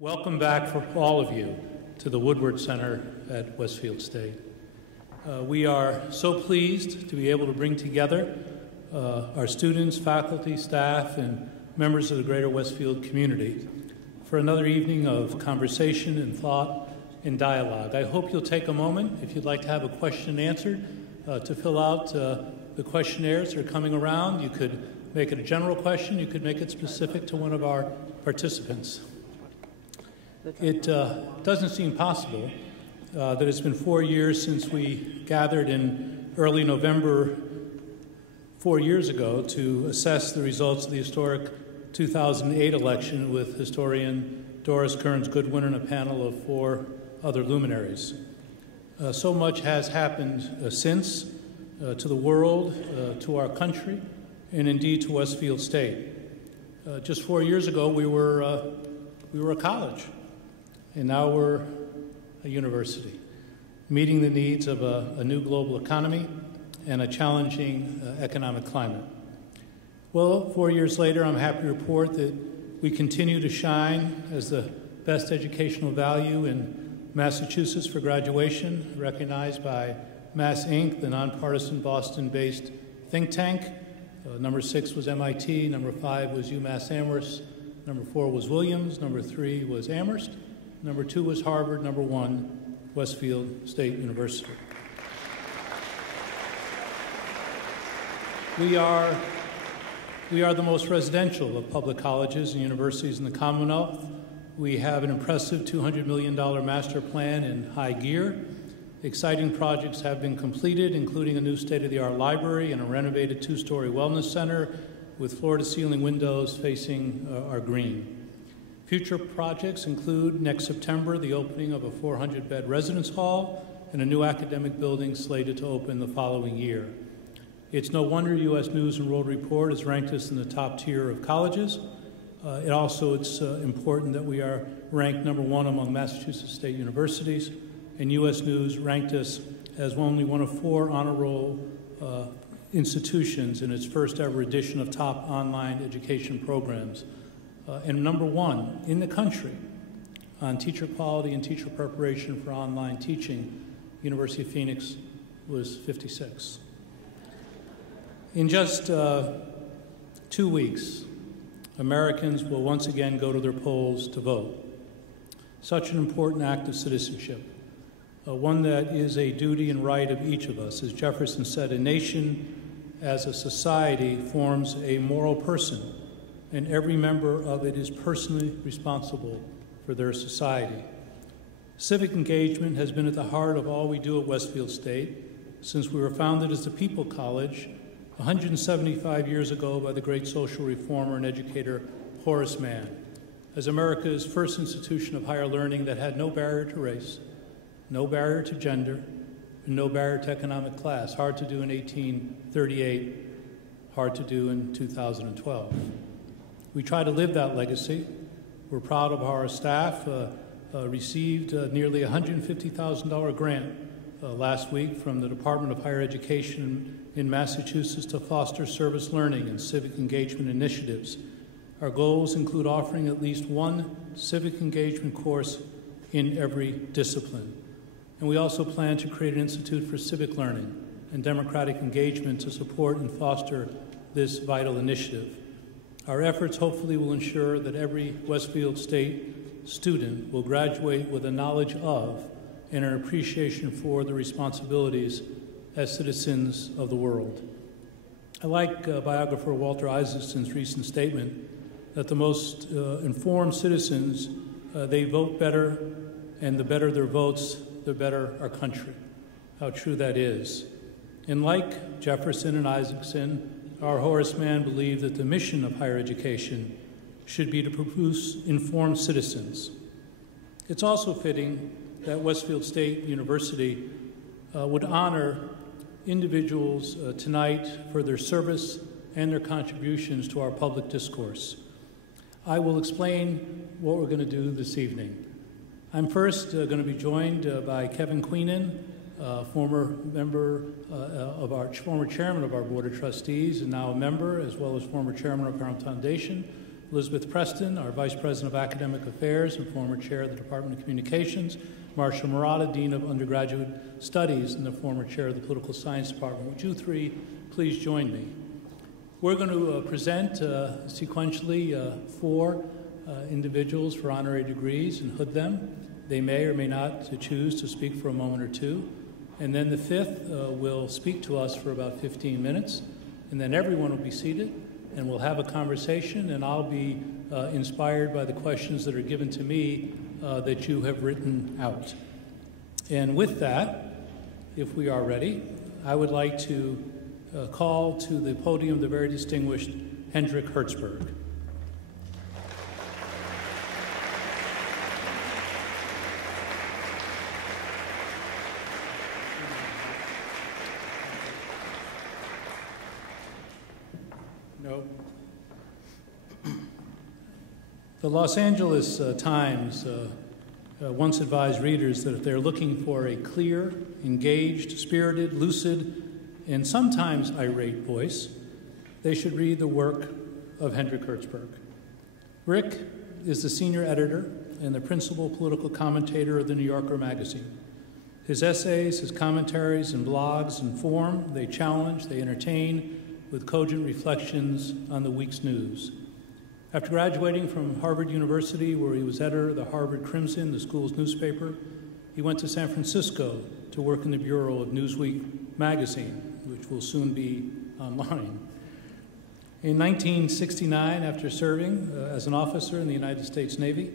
Welcome back for all of you to the Woodward Center at Westfield State. We are so pleased to be able to bring together our students, faculty, staff, and members of the greater Westfield community for another evening of conversation and thought and dialogue. I hope you'll take a moment, if you'd like to have a question answered, to fill out the questionnaires that are coming around. You could make it a general question, you could make it specific to one of our participants. It doesn't seem possible that it's been 4 years since we gathered in early November 4 years ago to assess the results of the historic 2008 election with historian Doris Kearns Goodwin and a panel of 4 other luminaries. So much has happened since to the world, to our country, and indeed to Westfield State. Just 4 years ago, we were a college. And now we're a university, meeting the needs of a new global economy and a challenging economic climate. Well, 4 years later, I'm happy to report that we continue to shine as the best educational value in Massachusetts for graduation, recognized by Mass Inc., the nonpartisan Boston-based think tank. Number 6 was MIT, number 5 was UMass Amherst, number 4 was Williams, number 3 was Amherst, number 2 was Harvard, number 1, Westfield State University. We are the most residential of public colleges and universities in the Commonwealth. We have an impressive $200 million master plan in high gear. Exciting projects have been completed, including a new state-of-the-art library and a renovated 2-story wellness center with floor-to-ceiling windows facing our green. Future projects include, next September, the opening of a 400-bed residence hall and a new academic building slated to open the following year. It's no wonder U.S. News and World Report has ranked us in the top tier of colleges. It's important that we are ranked number 1 among Massachusetts state universities, and U.S. News ranked us as only one of 4 honor roll institutions in its first ever edition of top online education programs. And number 1 in the country on teacher quality and teacher preparation for online teaching, University of Phoenix was 56. In just 2 weeks, Americans will once again go to their polls to vote. Such an important act of citizenship, one that is a duty and right of each of us. As Jefferson said, a nation as a society forms a moral person, and every member of it is personally responsible for their society. Civic engagement has been at the heart of all we do at Westfield State since we were founded as the People College 175 years ago by the great social reformer and educator Horace Mann, as America's first institution of higher learning that had no barrier to race, no barrier to gender, and no barrier to economic class. Hard to do in 1838, hard to do in 2012. We try to live that legacy. We're proud of how our staff received nearly a $150,000 grant last week from the Department of Higher Education in Massachusetts to foster service learning and civic engagement initiatives. Our goals include offering at least 1 civic engagement course in every discipline. And we also plan to create an Institute for Civic Learning and Democratic Engagement to support and foster this vital initiative. Our efforts hopefully will ensure that every Westfield State student will graduate with a knowledge of and an appreciation for the responsibilities as citizens of the world. I like biographer Walter Isaacson's recent statement that the most informed citizens, they vote better, and the better their votes, the better our country. How true that is. And like Jefferson and Isaacson, our Horace Mann believed that the mission of higher education should be to produce informed citizens. It's also fitting that Westfield State University would honor individuals tonight for their service and their contributions to our public discourse. I will explain what we're going to do this evening. I'm first going to be joined by Kevin Queenan, former chairman of our Board of Trustees and now a member, as well as former chairman of our foundation, Elizabeth Preston, our Vice President of Academic Affairs and former Chair of the Department of Communications, Marcia Murata, Dean of Undergraduate Studies and the former Chair of the Political Science Department. Would you three please join me? We're going to present sequentially 4 individuals for honorary degrees and hood them. They may or may not choose to speak for a moment or two. And then the 5th will speak to us for about 15 minutes. And then everyone will be seated and we'll have a conversation, and I'll be inspired by the questions that are given to me that you have written out. And with that, if we are ready, I would like to call to the podium the very distinguished Hendrick Hertzberg. No. The Los Angeles Times once advised readers that if they're looking for a clear, engaged, spirited, lucid, and sometimes irate voice, they should read the work of Hendrick Hertzberg. Rick is the senior editor and the principal political commentator of the New Yorker magazine. His essays, his commentaries, and blogs inform, they challenge, they entertain, with cogent reflections on the week's news. After graduating from Harvard University, where he was editor of the Harvard Crimson, the school's newspaper, he went to San Francisco to work in the bureau of Newsweek magazine, which will soon be online. In 1969, after serving as an officer in the United States Navy,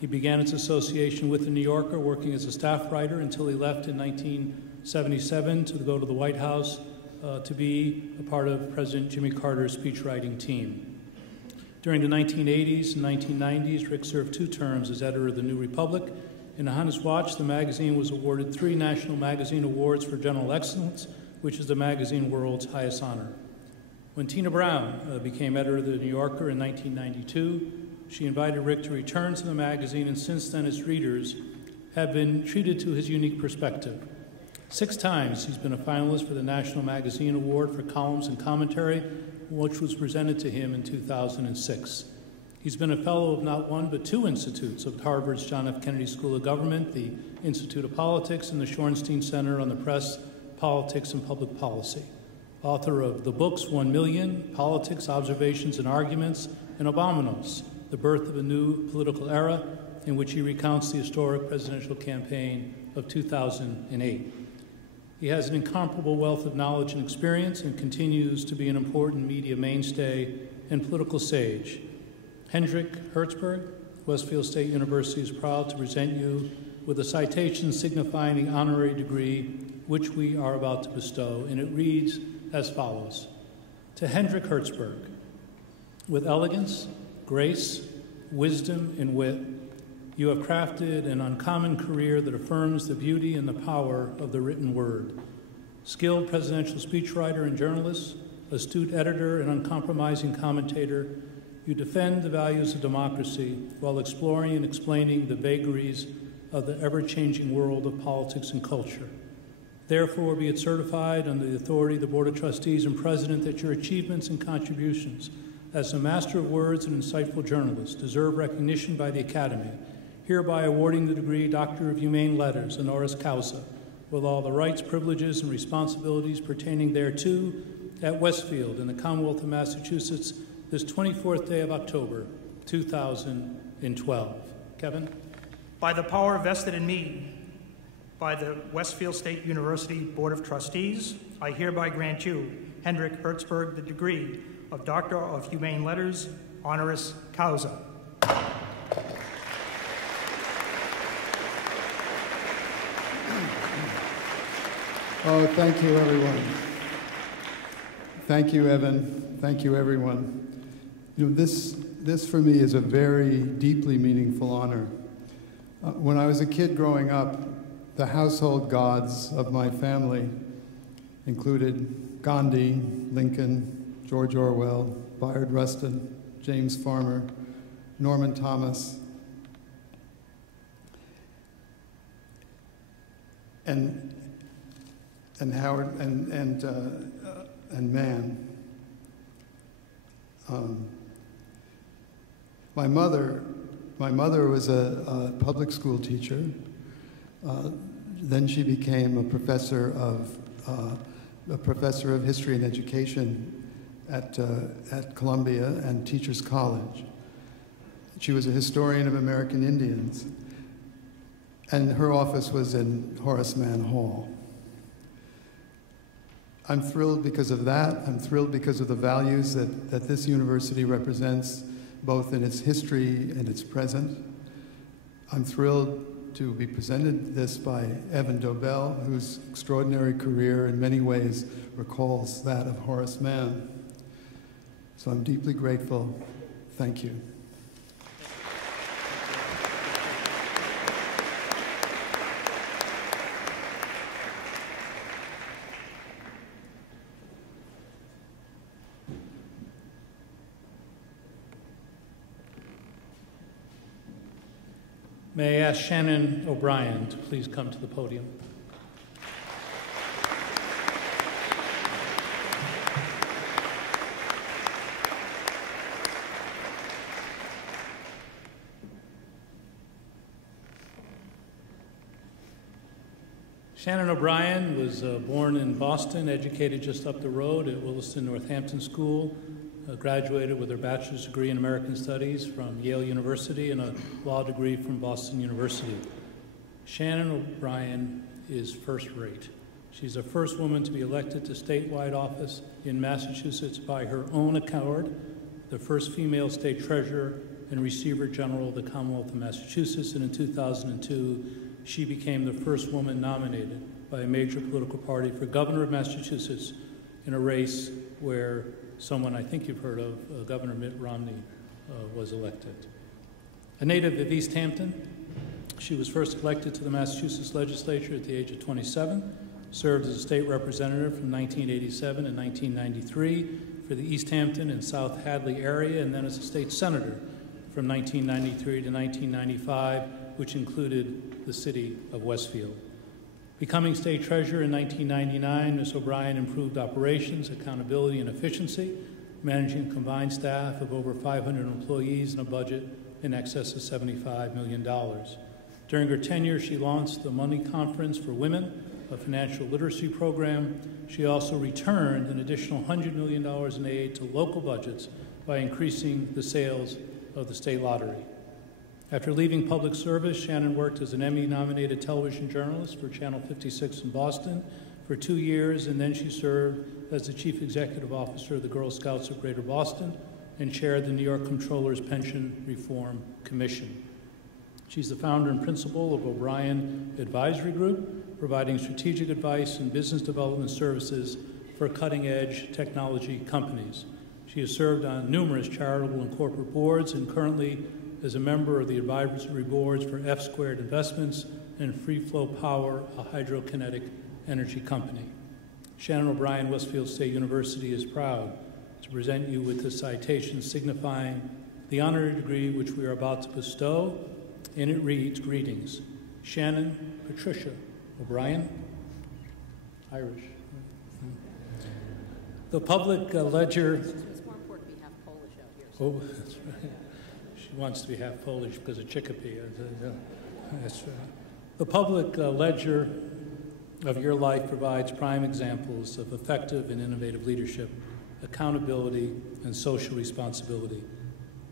he began his association with the New Yorker, working as a staff writer until he left in 1977 to go to the White House to be a part of President Jimmy Carter's speechwriting team. During the 1980s and 1990s, Rick served 2 terms as editor of the New Republic, and on his watch, the magazine was awarded 3 National Magazine Awards for General Excellence, which is the magazine world's highest honor. When Tina Brown became editor of the New Yorker in 1992, she invited Rick to return to the magazine, and since then its readers have been treated to his unique perspective. 6 times he's been a finalist for the National Magazine Award for columns and commentary, which was presented to him in 2006. He's been a fellow of not 1 but 2 institutes of Harvard's John F. Kennedy School of Government, the Institute of Politics, and the Shorenstein Center on the Press, Politics, and Public Policy. Author of the books 1 Million, Politics, Observations and Arguments, and Obamanos, The Birth of a New Political Era, in which he recounts the historic presidential campaign of 2008. He has an incomparable wealth of knowledge and experience and continues to be an important media mainstay and political sage. Hendrick Hertzberg, Westfield State University is proud to present you with a citation signifying the honorary degree which we are about to bestow, and it reads as follows. To Hendrick Hertzberg, with elegance, grace, wisdom, and wit, you have crafted an uncommon career that affirms the beauty and the power of the written word. Skilled presidential speechwriter and journalist, astute editor and uncompromising commentator, you defend the values of democracy while exploring and explaining the vagaries of the ever-changing world of politics and culture. Therefore, be it certified under the authority of the Board of Trustees and President that your achievements and contributions as a master of words and insightful journalist deserve recognition by the Academy, hereby awarding the degree Doctor of Humane Letters, honoris causa, with all the rights, privileges, and responsibilities pertaining thereto at Westfield in the Commonwealth of Massachusetts this 24th day of October, 2012. Kevin? By the power vested in me by the Westfield State University Board of Trustees, I hereby grant you, Hendrick Hertzberg, the degree of Doctor of Humane Letters, honoris causa. Oh, thank you, everyone. Thank you, Evan. Thank you, everyone. You know, this for me is a very deeply meaningful honor. When I was a kid growing up, the household gods of my family included Gandhi, Lincoln, George Orwell, Bayard Rustin, James Farmer, Norman Thomas, and Howard and Mann. My mother was a public school teacher. Then she became a professor of history and education at Columbia and Teachers College. She was a historian of American Indians, and her office was in Horace Mann Hall. I'm thrilled because of that. I'm thrilled because of the values that this university represents, both in its history and its present. I'm thrilled to be presented this by Evan Dobell, whose extraordinary career in many ways recalls that of Horace Mann. So I'm deeply grateful. Thank you. May I ask Shannon O'Brien to please come to the podium. Shannon O'Brien was born in Boston, educated just up the road at Williston Northampton School, graduated with her bachelor's degree in American Studies from Yale University and a law degree from Boston University. Shannon O'Brien is first rate. She's the first woman to be elected to statewide office in Massachusetts by her own accord, the first female state treasurer and receiver general of the Commonwealth of Massachusetts, and in 2002, she became the first woman nominated by a major political party for governor of Massachusetts in a race where someone I think you've heard of, Governor Mitt Romney, was elected. A native of East Hampton, she was first elected to the Massachusetts legislature at the age of 27, served as a state representative from 1987 and 1993 for the East Hampton and South Hadley area, and then as a state senator from 1993 to 1995, which included the city of Westfield. Becoming state treasurer in 1999, Ms. O'Brien improved operations, accountability, and efficiency, managing a combined staff of over 500 employees and a budget in excess of $75 million. During her tenure, she launched the Money Conference for Women, a financial literacy program. She also returned an additional $100 million in aid to local budgets by increasing the sales of the state lottery. After leaving public service, Shannon worked as an Emmy-nominated television journalist for Channel 56 in Boston for 2 years, and then she served as the Chief Executive Officer of the Girl Scouts of Greater Boston and chaired the New York Comptroller's Pension Reform Commission. She's the founder and principal of O'Brien Advisory Group, providing strategic advice and business development services for cutting-edge technology companies. She has served on numerous charitable and corporate boards and currently is a member of the advisory boards for F Squared Investments and Free Flow Power, a hydrokinetic energy company. Shannon O'Brien Westfield State University is proud to present you with this citation signifying the honorary degree which we are about to bestow, and it reads, "Greetings, Shannon Patricia O'Brien," Irish. The public ledger. It's more important to be half Polish out here. So. Oh, that's right. She wants to be half Polish because of Chicopee. That's right. The public ledger of your life provides prime examples of effective and innovative leadership, accountability, and social responsibility.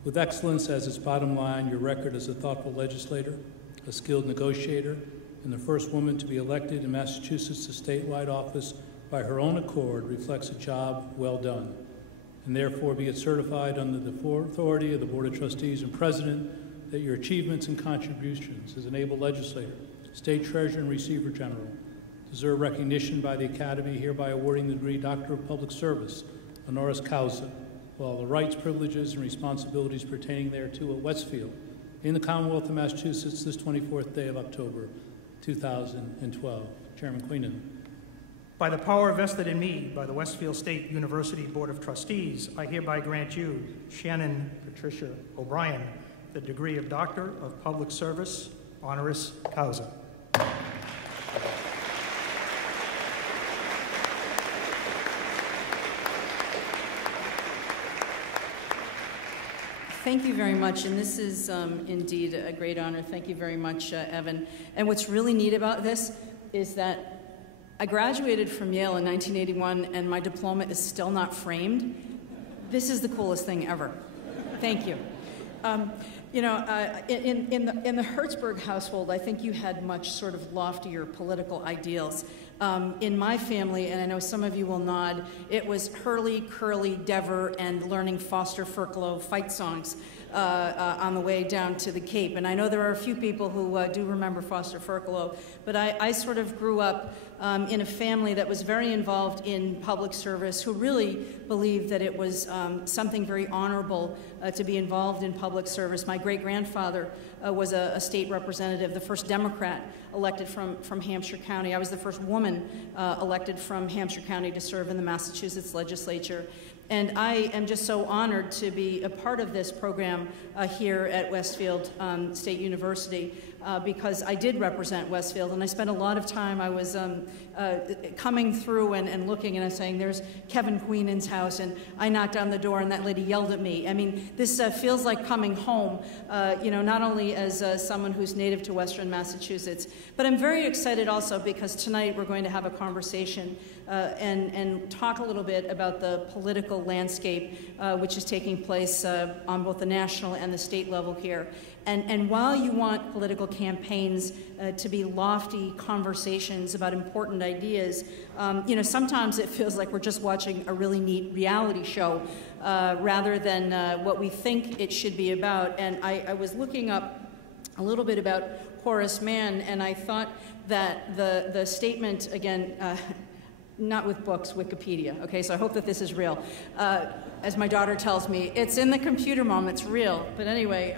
With excellence as its bottom line, your record as a thoughtful legislator, a skilled negotiator, and the first woman to be elected in Massachusetts to statewide office by her own accord reflects a job well done, and therefore be it certified under the authority of the Board of Trustees and President that your achievements and contributions as an able legislator, State Treasurer, and Receiver General deserve recognition by the Academy, hereby awarding the degree Doctor of Public Service, honoris causa, while the rights, privileges, and responsibilities pertaining thereto at Westfield in the Commonwealth of Massachusetts this 24th day of October, 2012. Chairman Queenan. By the power vested in me by the Westfield State University Board of Trustees, I hereby grant you, Shannon Patricia O'Brien, the degree of Doctor of Public Service, honoris causa. Thank you very much, and this is indeed a great honor. Thank you very much, Evan. And what's really neat about this is that I graduated from Yale in 1981, and my diploma is still not framed. This is the coolest thing ever. Thank you. You know, in the Hertzberg household, I think you had much sort of loftier political ideals. In my family, and I know some of you will nod, it was Hurley, Curly, Dever, and learning Foster Fairclough fight songs on the way down to the Cape. And I know there are a few people who do remember Foster Fairclough, but I sort of grew up in a family that was very involved in public service, who really believed that it was something very honorable to be involved in public service. My great-grandfather was a state representative, the first Democrat elected from Hampshire County. I was the first woman elected from Hampshire County to serve in the Massachusetts legislature. And I am just so honored to be a part of this program here at Westfield State University because I did represent Westfield, and I spent a lot of time. I was coming through and looking, and I was saying, there's Kevin Queenan's house, and I knocked on the door, and that lady yelled at me. I mean, this feels like coming home, you know, not only as someone who's native to Western Massachusetts, but I'm very excited also because tonight we're going to have a conversation and talk a little bit about the political landscape which is taking place on both the national and the state level here. And while you want political campaigns to be lofty conversations about important ideas, you know, sometimes it feels like we're just watching a really neat reality show rather than what we think it should be about. And I was looking up a little bit about Horace Mann, and I thought that the statement, again, not with books, Wikipedia, okay, so I hope that this is real. As my daughter tells me, it's in the computer, Mom, it's real. But anyway,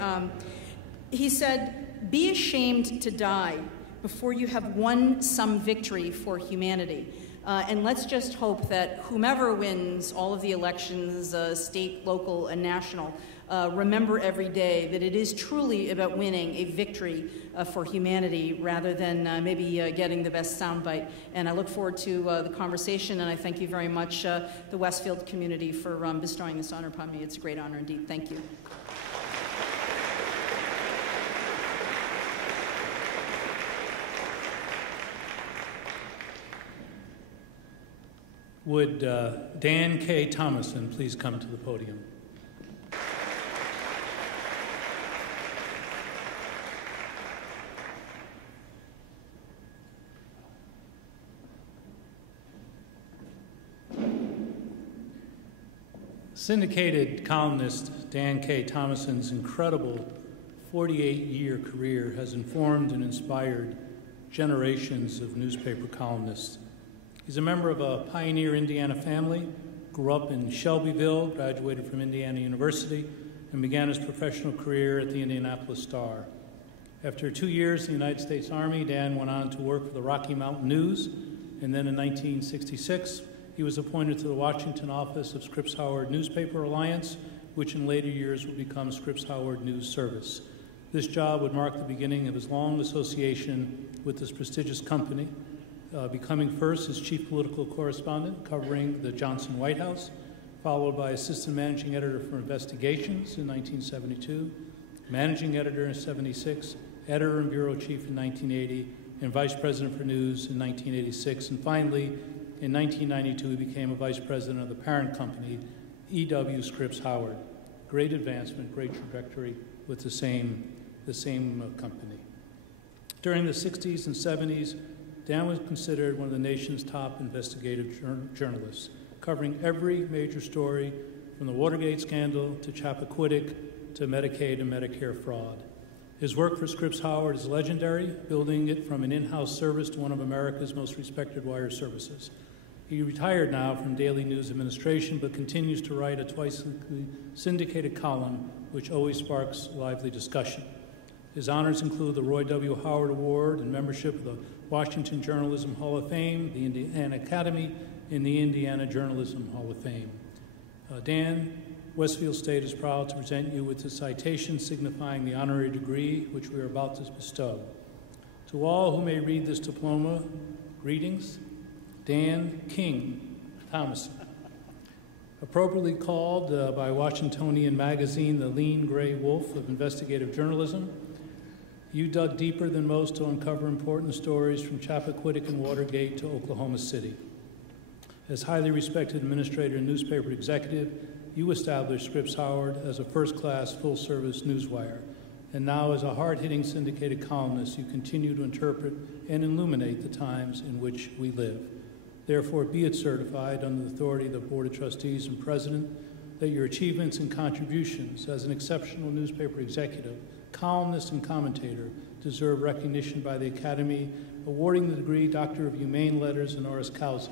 he said, "Be ashamed to die before you have won some victory for humanity." And let's just hope that whomever wins all of the elections, state, local, and national, remember every day that it is truly about winning a victory for humanity rather than maybe getting the best soundbite. And I look forward to the conversation, and I thank you very much, the Westfield community, for bestowing this honor upon me. It's a great honor indeed. Thank you. Would Dan K. Thomasson please come to the podium? Syndicated columnist Dan K. Thomasson's incredible 48-year career has informed and inspired generations of newspaper columnists. He's a member of a pioneer Indiana family, grew up in Shelbyville, graduated from Indiana University, and began his professional career at the Indianapolis Star. After 2 years in the United States Army, Dan went on to work for the Rocky Mountain News, and then in 1966, he was appointed to the Washington office of Scripps Howard Newspaper Alliance, which in later years would become Scripps Howard News Service. This job would mark the beginning of his long association with this prestigious company, becoming first as chief political correspondent covering the Johnson White House, followed by assistant managing editor for investigations in 1972, managing editor in 76, editor and bureau chief in 1980, and vice president for news in 1986, and finally, in 1992, he became a vice president of the parent company, E.W. Scripps Howard. Great advancement, great trajectory with the same company. During the 60s and 70s, Dan was considered one of the nation's top investigative journalists, covering every major story from the Watergate scandal to Chappaquiddick to Medicaid and Medicare fraud. His work for Scripps Howard is legendary, building it from an in-house service to one of America's most respected wire services. He retired now from daily news administration, but continues to write a twice-weekly syndicated column, which always sparks lively discussion. His honors include the Roy W. Howard Award and membership of the Washington Journalism Hall of Fame, the Indiana Academy, and the Indiana Journalism Hall of Fame. Dan, Westfield State is proud to present you with a citation signifying the honorary degree which we are about to bestow. To all who may read this diploma, greetings, Dan King Thomasson. Appropriately called by Washingtonian magazine the lean gray wolf of investigative journalism, you dug deeper than most to uncover important stories from Chappaquiddick and Watergate to Oklahoma City. As highly respected administrator and newspaper executive, you established Scripps Howard as a first-class, full-service newswire. And now, as a hard-hitting syndicated columnist, you continue to interpret and illuminate the times in which we live. Therefore, be it certified under the authority of the Board of Trustees and President that your achievements and contributions as an exceptional newspaper executive, columnist, and commentator deserve recognition by the Academy, awarding the degree Doctor of Humane Letters honoris causa,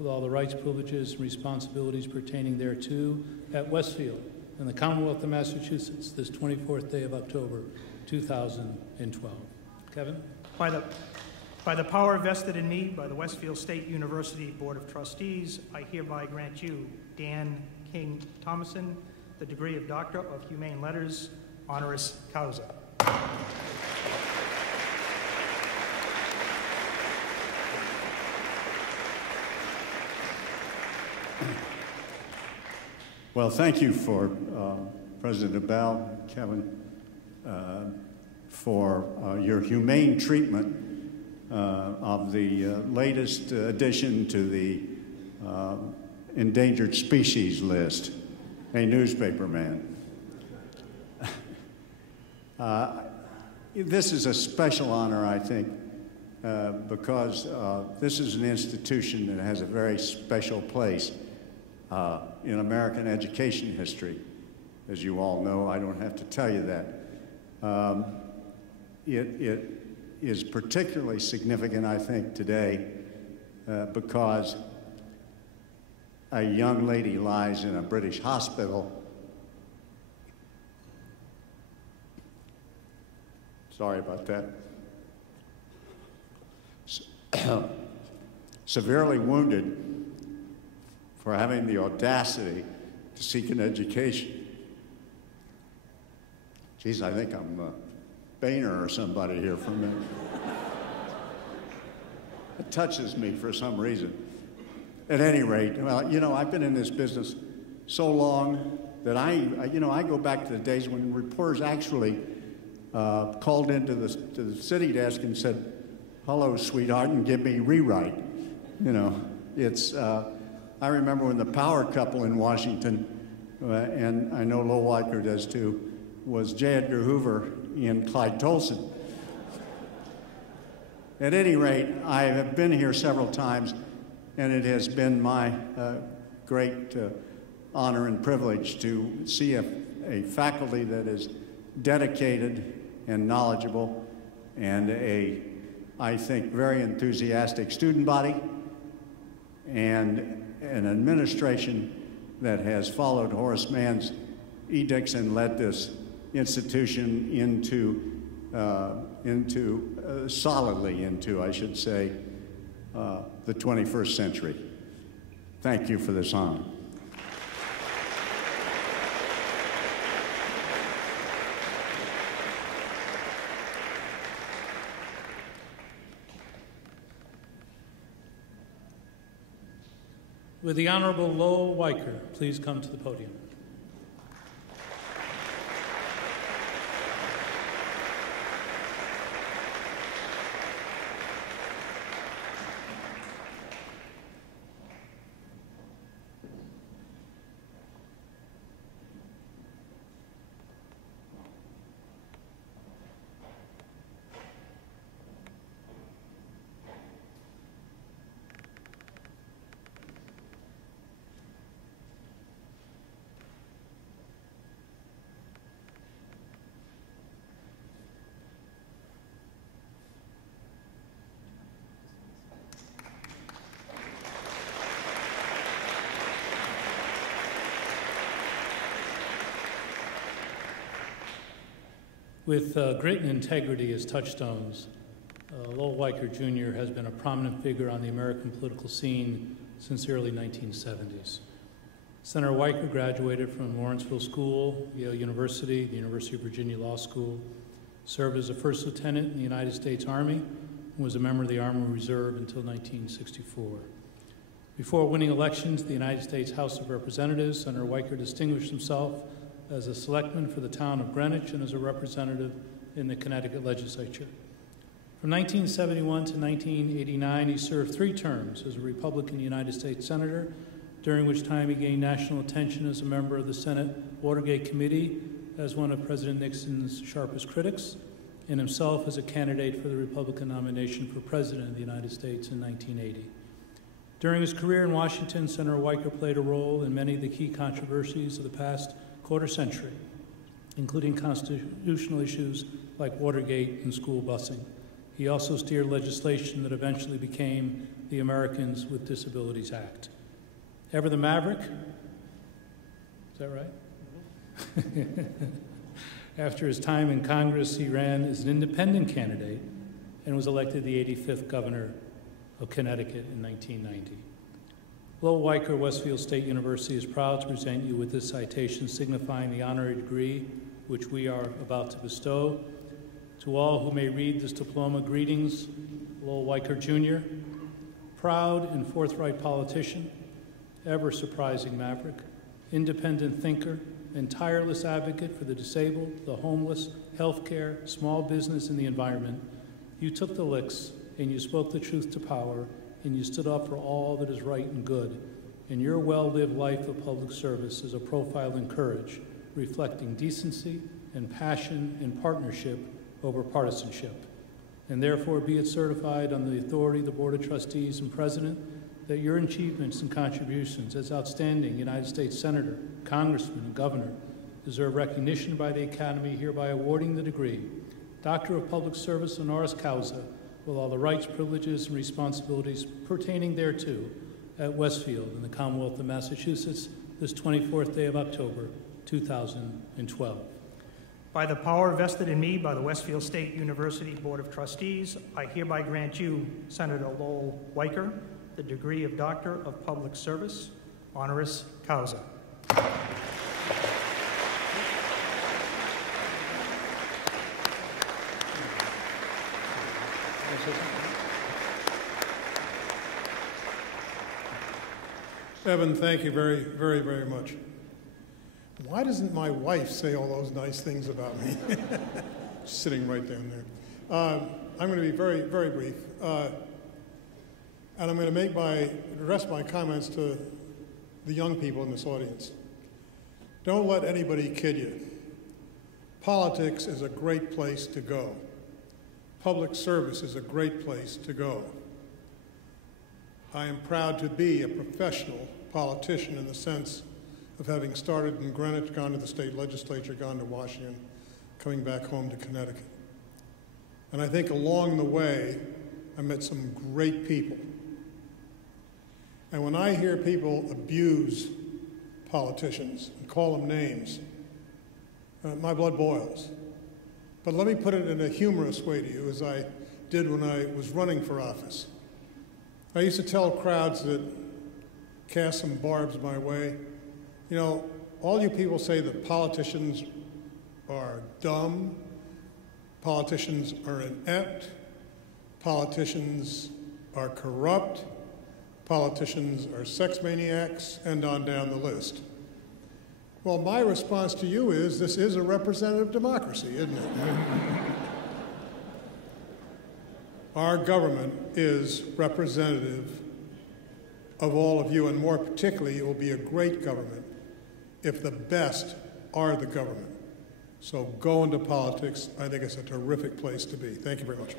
with all the rights, privileges, and responsibilities pertaining thereto at Westfield in the Commonwealth of Massachusetts this 24th day of October, 2012. Kevin? By the power vested in me by the Westfield State University Board of Trustees, I hereby grant you, Dan King Thomasson, the degree of Doctor of Humane Letters, honoris causa. Well, thank you for President Abell, Kevin, for your humane treatment of the latest addition to the endangered species list, a newspaper man. This is a special honor, I think, because this is an institution that has a very special place in American education history. As you all know, I don't have to tell you that. It is particularly significant, I think, today because a young lady lies in a British hospital. Sorry about that. Severely wounded for having the audacity to seek an education. Geez, I think I'm Boehner or somebody here for a minute. It touches me for some reason. At any rate, well, you know, I've been in this business so long that I go back to the days when reporters actually called into the city desk and said, "Hello, sweetheart," and give me rewrite. You know, it's. I remember when the power couple in Washington, and I know Lowell Weicker does too, was J. Edgar Hoover and Clyde Tolson. At any rate, I have been here several times, and it has been my great honor and privilege to see a faculty that is dedicated and knowledgeable, and I think, very enthusiastic student body, and an administration that has followed Horace Mann's edicts and led this institution solidly into, I should say, the 21st century. Thank you for this honor. Will the Honorable Lowell Weicker please come to the podium? With grit and integrity as touchstones, Lowell Weicker Jr. has been a prominent figure on the American political scene since the early 1970s. Senator Weicker graduated from Lawrenceville School, Yale University, the University of Virginia Law School, served as a first lieutenant in the United States Army, and was a member of the Army Reserve until 1964. Before winning elections to the United States House of Representatives, Senator Weicker distinguished himself as a selectman for the town of Greenwich and as a representative in the Connecticut legislature. From 1971 to 1989, he served 3 terms as a Republican United States Senator, during which time he gained national attention as a member of the Senate Watergate Committee, as one of President Nixon's sharpest critics, and himself as a candidate for the Republican nomination for President of the United States in 1980. During his career in Washington, Senator Weicker played a role in many of the key controversies of the past quarter century, including constitutional issues like Watergate and school busing. He also steered legislation that eventually became the Americans with Disabilities Act. Ever the Maverick? Is that right? After his time in Congress, he ran as an independent candidate and was elected the 85th governor of Connecticut in 1990. Lowell Weicker, Westfield State University, is proud to present you with this citation signifying the honorary degree which we are about to bestow. To all who may read this diploma, greetings, Lowell Weicker Jr., proud and forthright politician, ever surprising maverick, independent thinker, and tireless advocate for the disabled, the homeless, healthcare, small business, and the environment. You took the licks, and you spoke the truth to power, and you stood up for all that is right and good. And your well-lived life of public service is a profile in courage, reflecting decency and passion and partnership over partisanship. And therefore be it certified under the authority of the Board of Trustees and President that your achievements and contributions as outstanding United States Senator, Congressman, and Governor deserve recognition by the Academy, hereby awarding the degree Doctor of Public Service honoris causa, with all the rights, privileges, and responsibilities pertaining thereto at Westfield in the Commonwealth of Massachusetts this 24th day of October, 2012. By the power vested in me by the Westfield State University Board of Trustees, I hereby grant you, Senator Lowell Weicker, the degree of Doctor of Public Service, honoris causa. Evan, thank you very, very, very much. Why doesn't my wife say all those nice things about me? Sitting right down there. I'm going to be very, very brief. And I'm going to address my comments to the young people in this audience. Don't let anybody kid you. Politics is a great place to go. Public service is a great place to go. I am proud to be a professional politician in the sense of having started in Greenwich, gone to the state legislature, gone to Washington, coming back home to Connecticut. And I think along the way, I met some great people. And when I hear people abuse politicians and call them names, my blood boils. But let me put it in a humorous way to you, as I did when I was running for office. I used to tell crowds that cast some barbs my way, you know, all you people say that politicians are dumb, politicians are inept, politicians are corrupt, politicians are sex maniacs, and on down the list. Well, my response to you is, this is a representative democracy, isn't it? Our government is representative of all of you, and more particularly, it will be a great government if the best are the government. So go into politics. I think it's a terrific place to be. Thank you very much.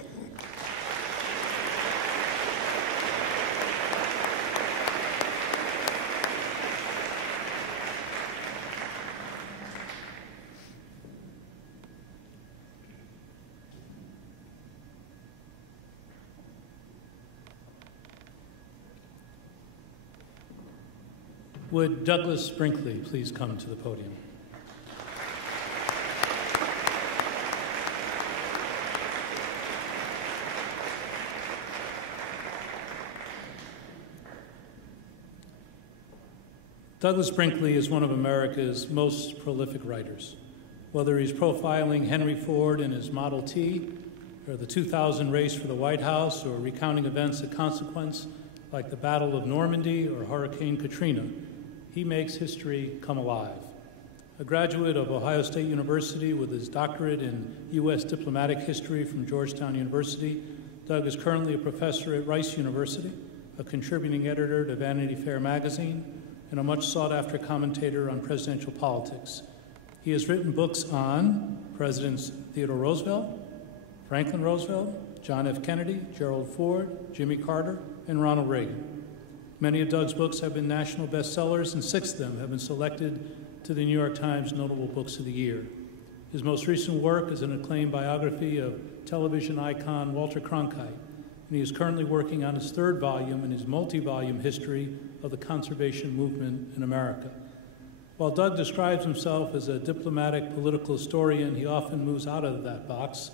Would Douglas Brinkley please come to the podium? Douglas Brinkley is one of America's most prolific writers. Whether he's profiling Henry Ford and his Model T, or the 2000 race for the White House, or recounting events of consequence like the Battle of Normandy or Hurricane Katrina. He makes history come alive. A graduate of Ohio State University with his doctorate in U.S. diplomatic history from Georgetown University, Doug is currently a professor at Rice University, a contributing editor to Vanity Fair magazine, and a much sought-after commentator on presidential politics. He has written books on Presidents Theodore Roosevelt, Franklin Roosevelt, John F. Kennedy, Gerald Ford, Jimmy Carter, and Ronald Reagan. Many of Doug's books have been national bestsellers, and 6 of them have been selected to the New York Times Notable Books of the Year. His most recent work is an acclaimed biography of television icon Walter Cronkite, and he is currently working on his 3rd volume in his multi-volume history of the conservation movement in America. While Doug describes himself as a diplomatic political historian, he often moves out of that box.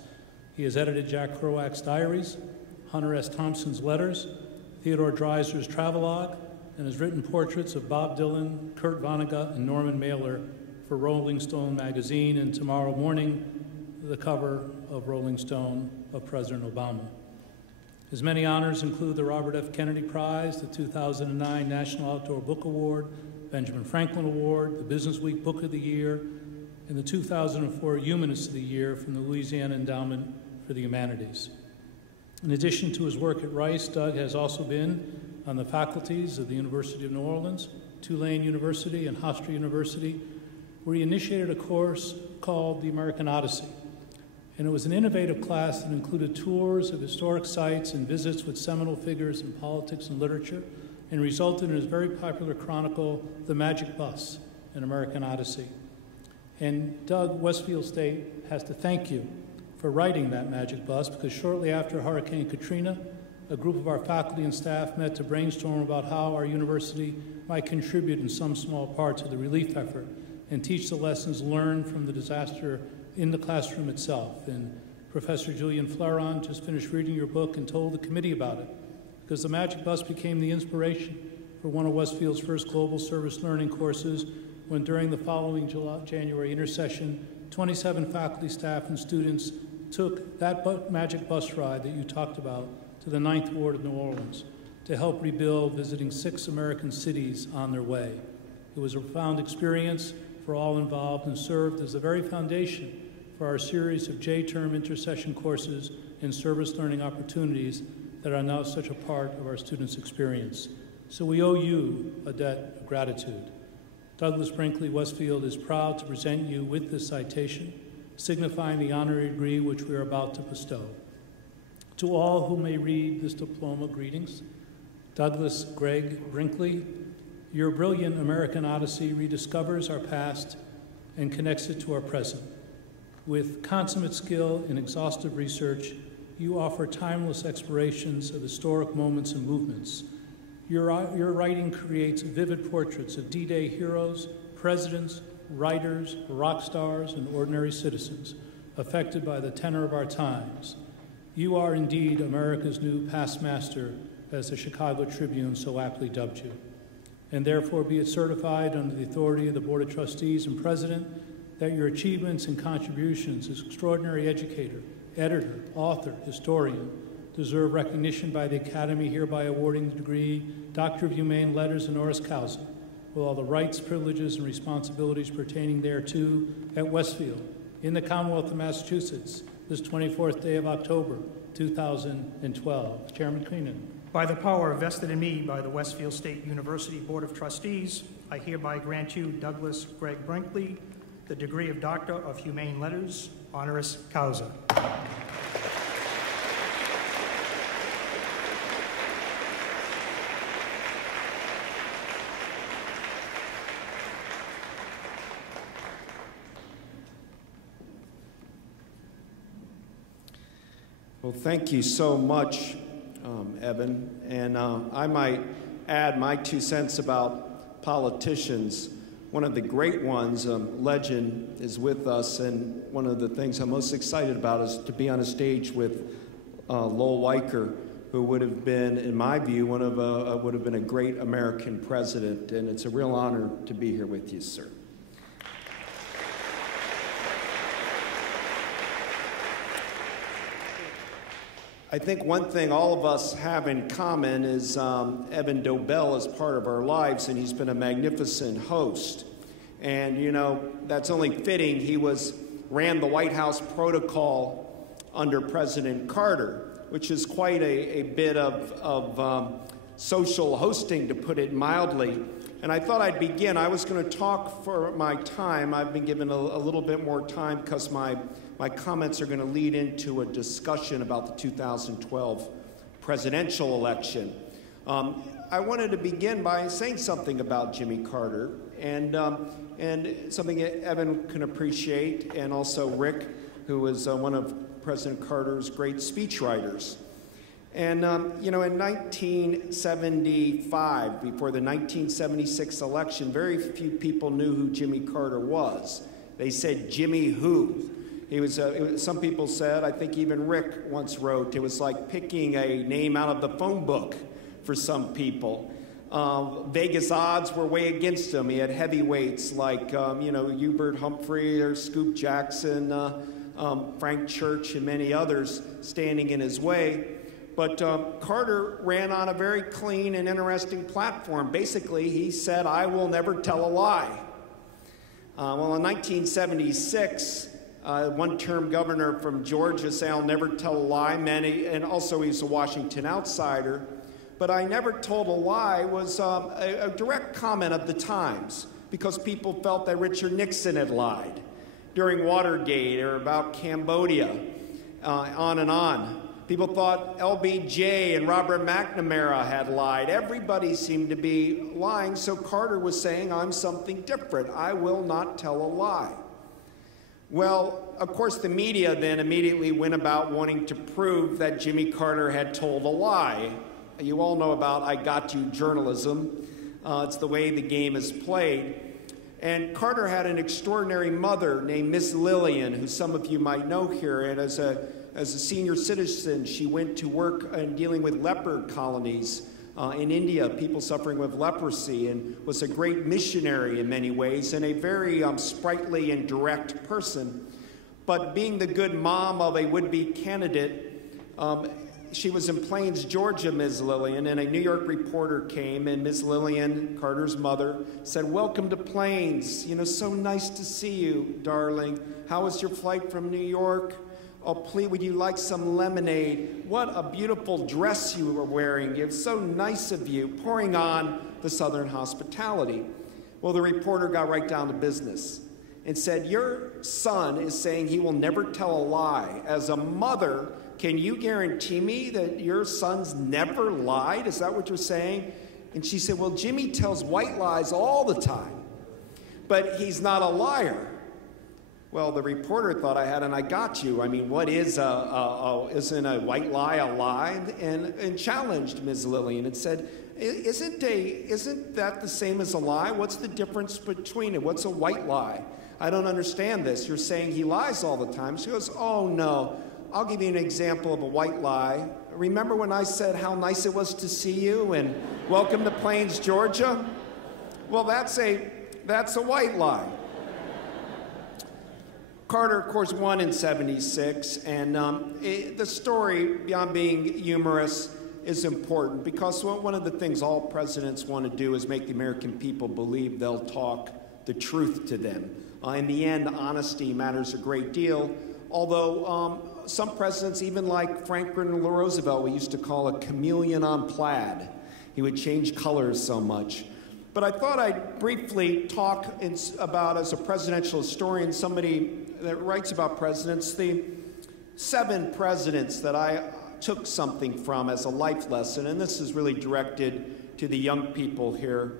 He has edited Jack Kerouac's diaries, Hunter S. Thompson's letters, Theodore Dreiser's travelogue, and has written portraits of Bob Dylan, Kurt Vonnegut, and Norman Mailer for Rolling Stone magazine, and tomorrow morning, the cover of Rolling Stone of President Obama. His many honors include the Robert F. Kennedy Prize, the 2009 National Outdoor Book Award, Benjamin Franklin Award, the Business Week Book of the Year, and the 2004 Humanist of the Year from the Louisiana Endowment for the Humanities. In addition to his work at Rice, Doug has also been on the faculties of the University of New Orleans, Tulane University, and Hofstra University, where he initiated a course called The American Odyssey. And it was an innovative class that included tours of historic sites and visits with seminal figures in politics and literature, and resulted in his very popular chronicle, The Magic Bus, An American Odyssey. And Doug, Westfield State has to thank you for writing that magic bus, because shortly after Hurricane Katrina, a group of our faculty and staff met to brainstorm about how our university might contribute in some small part to the relief effort and teach the lessons learned from the disaster in the classroom itself. And Professor Julian Flaron just finished reading your book and told the committee about it, because the Magic Bus became the inspiration for one of Westfield's first global service learning courses, when during the following January intersession, 27 faculty, staff, and students took that magic bus ride that you talked about to the 9th Ward of New Orleans to help rebuild visiting 6 American cities on their way. It was a profound experience for all involved and served as the very foundation for our series of J-term intercession courses and service learning opportunities that are now such a part of our students' experience. So we owe you a debt of gratitude. Douglas Brinkley Westfield is proud to present you with this citation, signifying the honorary degree which we are about to bestow. To all who may read this diploma, greetings. Douglas Greg Brinkley, your brilliant American Odyssey rediscovers our past and connects it to our present. With consummate skill and exhaustive research, you offer timeless explorations of historic moments and movements. Your writing creates vivid portraits of D-Day heroes, presidents, writers, rock stars, and ordinary citizens affected by the tenor of our times. You are indeed America's new past master, as the Chicago Tribune so aptly dubbed you. And therefore be it certified under the authority of the Board of Trustees and President that your achievements and contributions as extraordinary educator, editor, author, historian deserve recognition by the Academy, hereby awarding the degree Doctor of Humane Letters honoris causa, with all the rights, privileges, and responsibilities pertaining thereto at Westfield, in the Commonwealth of Massachusetts, this 24th day of October, 2012. Chairman Keenan. By the power vested in me by the Westfield State University Board of Trustees, I hereby grant you, Douglas Greg Brinkley, the degree of Doctor of Humane Letters, honoris causa. Well, thank you so much, Evan. And I might add my 2 cents about politicians. One of the great ones, legend, is with us, and one of the things I'm most excited about is to be on a stage with Lowell Weicker, who would have been, in my view, would have been a great American president, and it's a real honor to be here with you, sir. I think one thing all of us have in common is Evan Dobell is part of our lives, and he's been a magnificent host. And, you know, that's only fitting. He ran the White House protocol under President Carter, which is quite a bit of social hosting, to put it mildly. And I thought I'd begin. I was going to talk for my time. I've been given a little bit more time because my comments are going to lead into a discussion about the 2012 presidential election. I wanted to begin by saying something about Jimmy Carter and something Evan can appreciate, and also Rick, who was one of President Carter's great speechwriters. And, you know, in 1975, before the 1976 election, very few people knew who Jimmy Carter was. They said, Jimmy who? He was, some people said, I think even Rick once wrote, it was like picking a name out of the phone book for some people. Vegas odds were way against him. He had heavyweights like, you know, Hubert Humphrey or Scoop Jackson, Frank Church, and many others standing in his way. But Carter ran on a very clean and interesting platform. Basically, he said, I will never tell a lie. Well, in 1976, one-term governor from Georgia said, I'll never tell a lie. And also he's a Washington outsider. But I never told a lie was a direct comment of the times, because people felt that Richard Nixon had lied during Watergate or about Cambodia, on and on. People thought LBJ and Robert McNamara had lied. Everybody seemed to be lying, so Carter was saying, I'm something different. I will not tell a lie. Well, of course, the media then immediately went about wanting to prove that Jimmy Carter had told a lie. You all know about I got you journalism. It's the way the game is played. And Carter had an extraordinary mother named Miss Lillian, who some of you might know here. And as a senior citizen, she went to work in dealing with leopard colonies in India, people suffering with leprosy, and was a great missionary in many ways, and a very sprightly and direct person. But being the good mom of a would-be candidate, she was in Plains, Georgia, Ms. Lillian, and a New York reporter came, and Ms. Lillian, Carter's mother, said, welcome to Plains. You know, so nice to see you, darling. How was your flight from New York? Oh, please, would you like some lemonade? What a beautiful dress you were wearing. It was so nice of you, pouring on the Southern hospitality. Well, the reporter got right down to business and said, your son is saying he will never tell a lie. As a mother, can you guarantee me that your son's never lied? Is that what you're saying? And she said, well, Jimmy tells white lies all the time, but he's not a liar. Well, the reporter thought I had, and I got you. I mean, what is isn't a white lie a lie? And challenged Ms. Lillian and said, isn't that the same as a lie? What's the difference between it? What's a white lie? I don't understand this. You're saying he lies all the time. She goes, oh, no. I'll give you an example of a white lie. Remember when I said how nice it was to see you and welcome to Plains, Georgia? Well, that's a white lie. Carter, of course, won in '76, and the story, beyond being humorous, is important because one of the things all presidents want to do is make the American people believe they'll talk the truth to them. In the end, honesty matters a great deal, although some presidents, even like Franklin Roosevelt, we used to call a chameleon on plaid. He would change colors so much. But I thought I'd briefly talk about, as a presidential historian, somebody that writes about presidents, the 7 presidents that I took something from as a life lesson, and this is really directed to the young people here,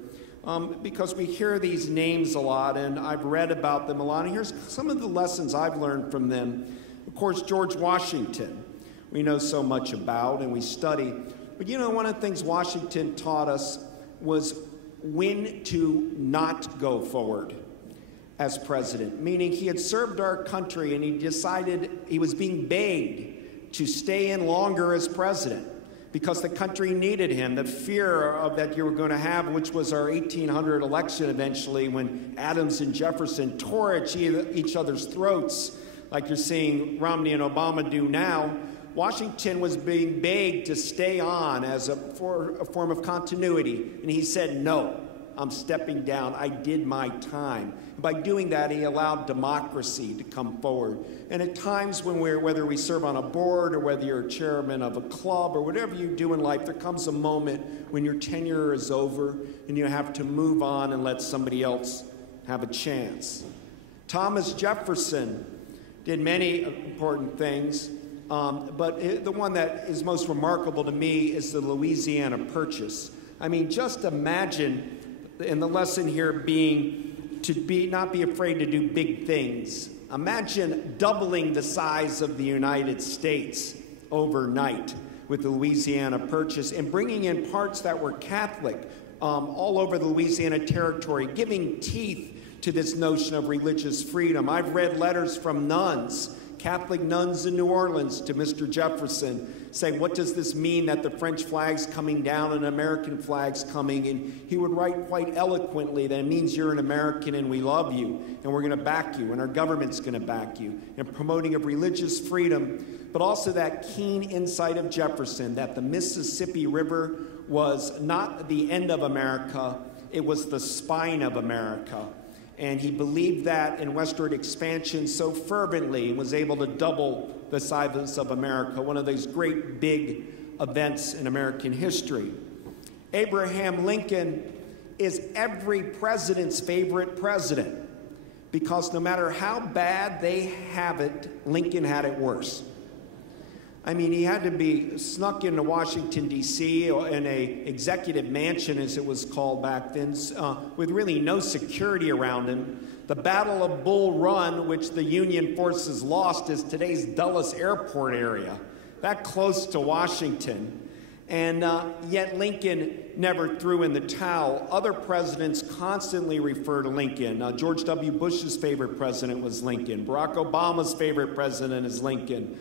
because we hear these names a lot, and I've read about them a lot, and here's some of the lessons I've learned from them. Of course, George Washington, we know so much about and we study, but you know, one of the things Washington taught us was when to not go forward as president, meaning he had served our country and he decided he was being begged to stay in longer as president because the country needed him. The fear of that you were going to have, which was our 1800 election eventually, when Adams and Jefferson tore at each other's throats, like you're seeing Romney and Obama do now, Washington was being begged to stay on as a form of continuity, and he said, no, I'm stepping down. I did my time. And by doing that, he allowed democracy to come forward. And at times when whether we serve on a board or whether you're a chairman of a club or whatever you do in life, there comes a moment when your tenure is over and you have to move on and let somebody else have a chance. Thomas Jefferson did many important things, but the one that is most remarkable to me is the Louisiana Purchase. I mean, just imagine, and the lesson here being not be afraid to do big things. Imagine doubling the size of the United States overnight with the Louisiana Purchase and bringing in parts that were Catholic all over the Louisiana Territory, giving teeth to this notion of religious freedom. I've read letters from nuns, Catholic nuns in New Orleans, to Mr. Jefferson, saying, what does this mean that the French flag's coming down and American flag's coming? And he would write quite eloquently that it means you're an American and we love you and we're going to back you and our government's going to back you, and promoting of religious freedom, but also that keen insight of Jefferson that the Mississippi River was not the end of America, it was the spine of America. And he believed that in westward expansion so fervently and was able to double the size of America, one of those great big events in American history. Abraham Lincoln is every president's favorite president because no matter how bad they have it, Lincoln had it worse. I mean, he had to be snuck into Washington, D.C. in a executive mansion, as it was called back then, with really no security around him. The Battle of Bull Run, which the Union forces lost, is today's Dulles Airport area, that close to Washington. And yet Lincoln never threw in the towel. Other presidents constantly refer to Lincoln. George W. Bush's favorite president was Lincoln. Barack Obama's favorite president is Lincoln.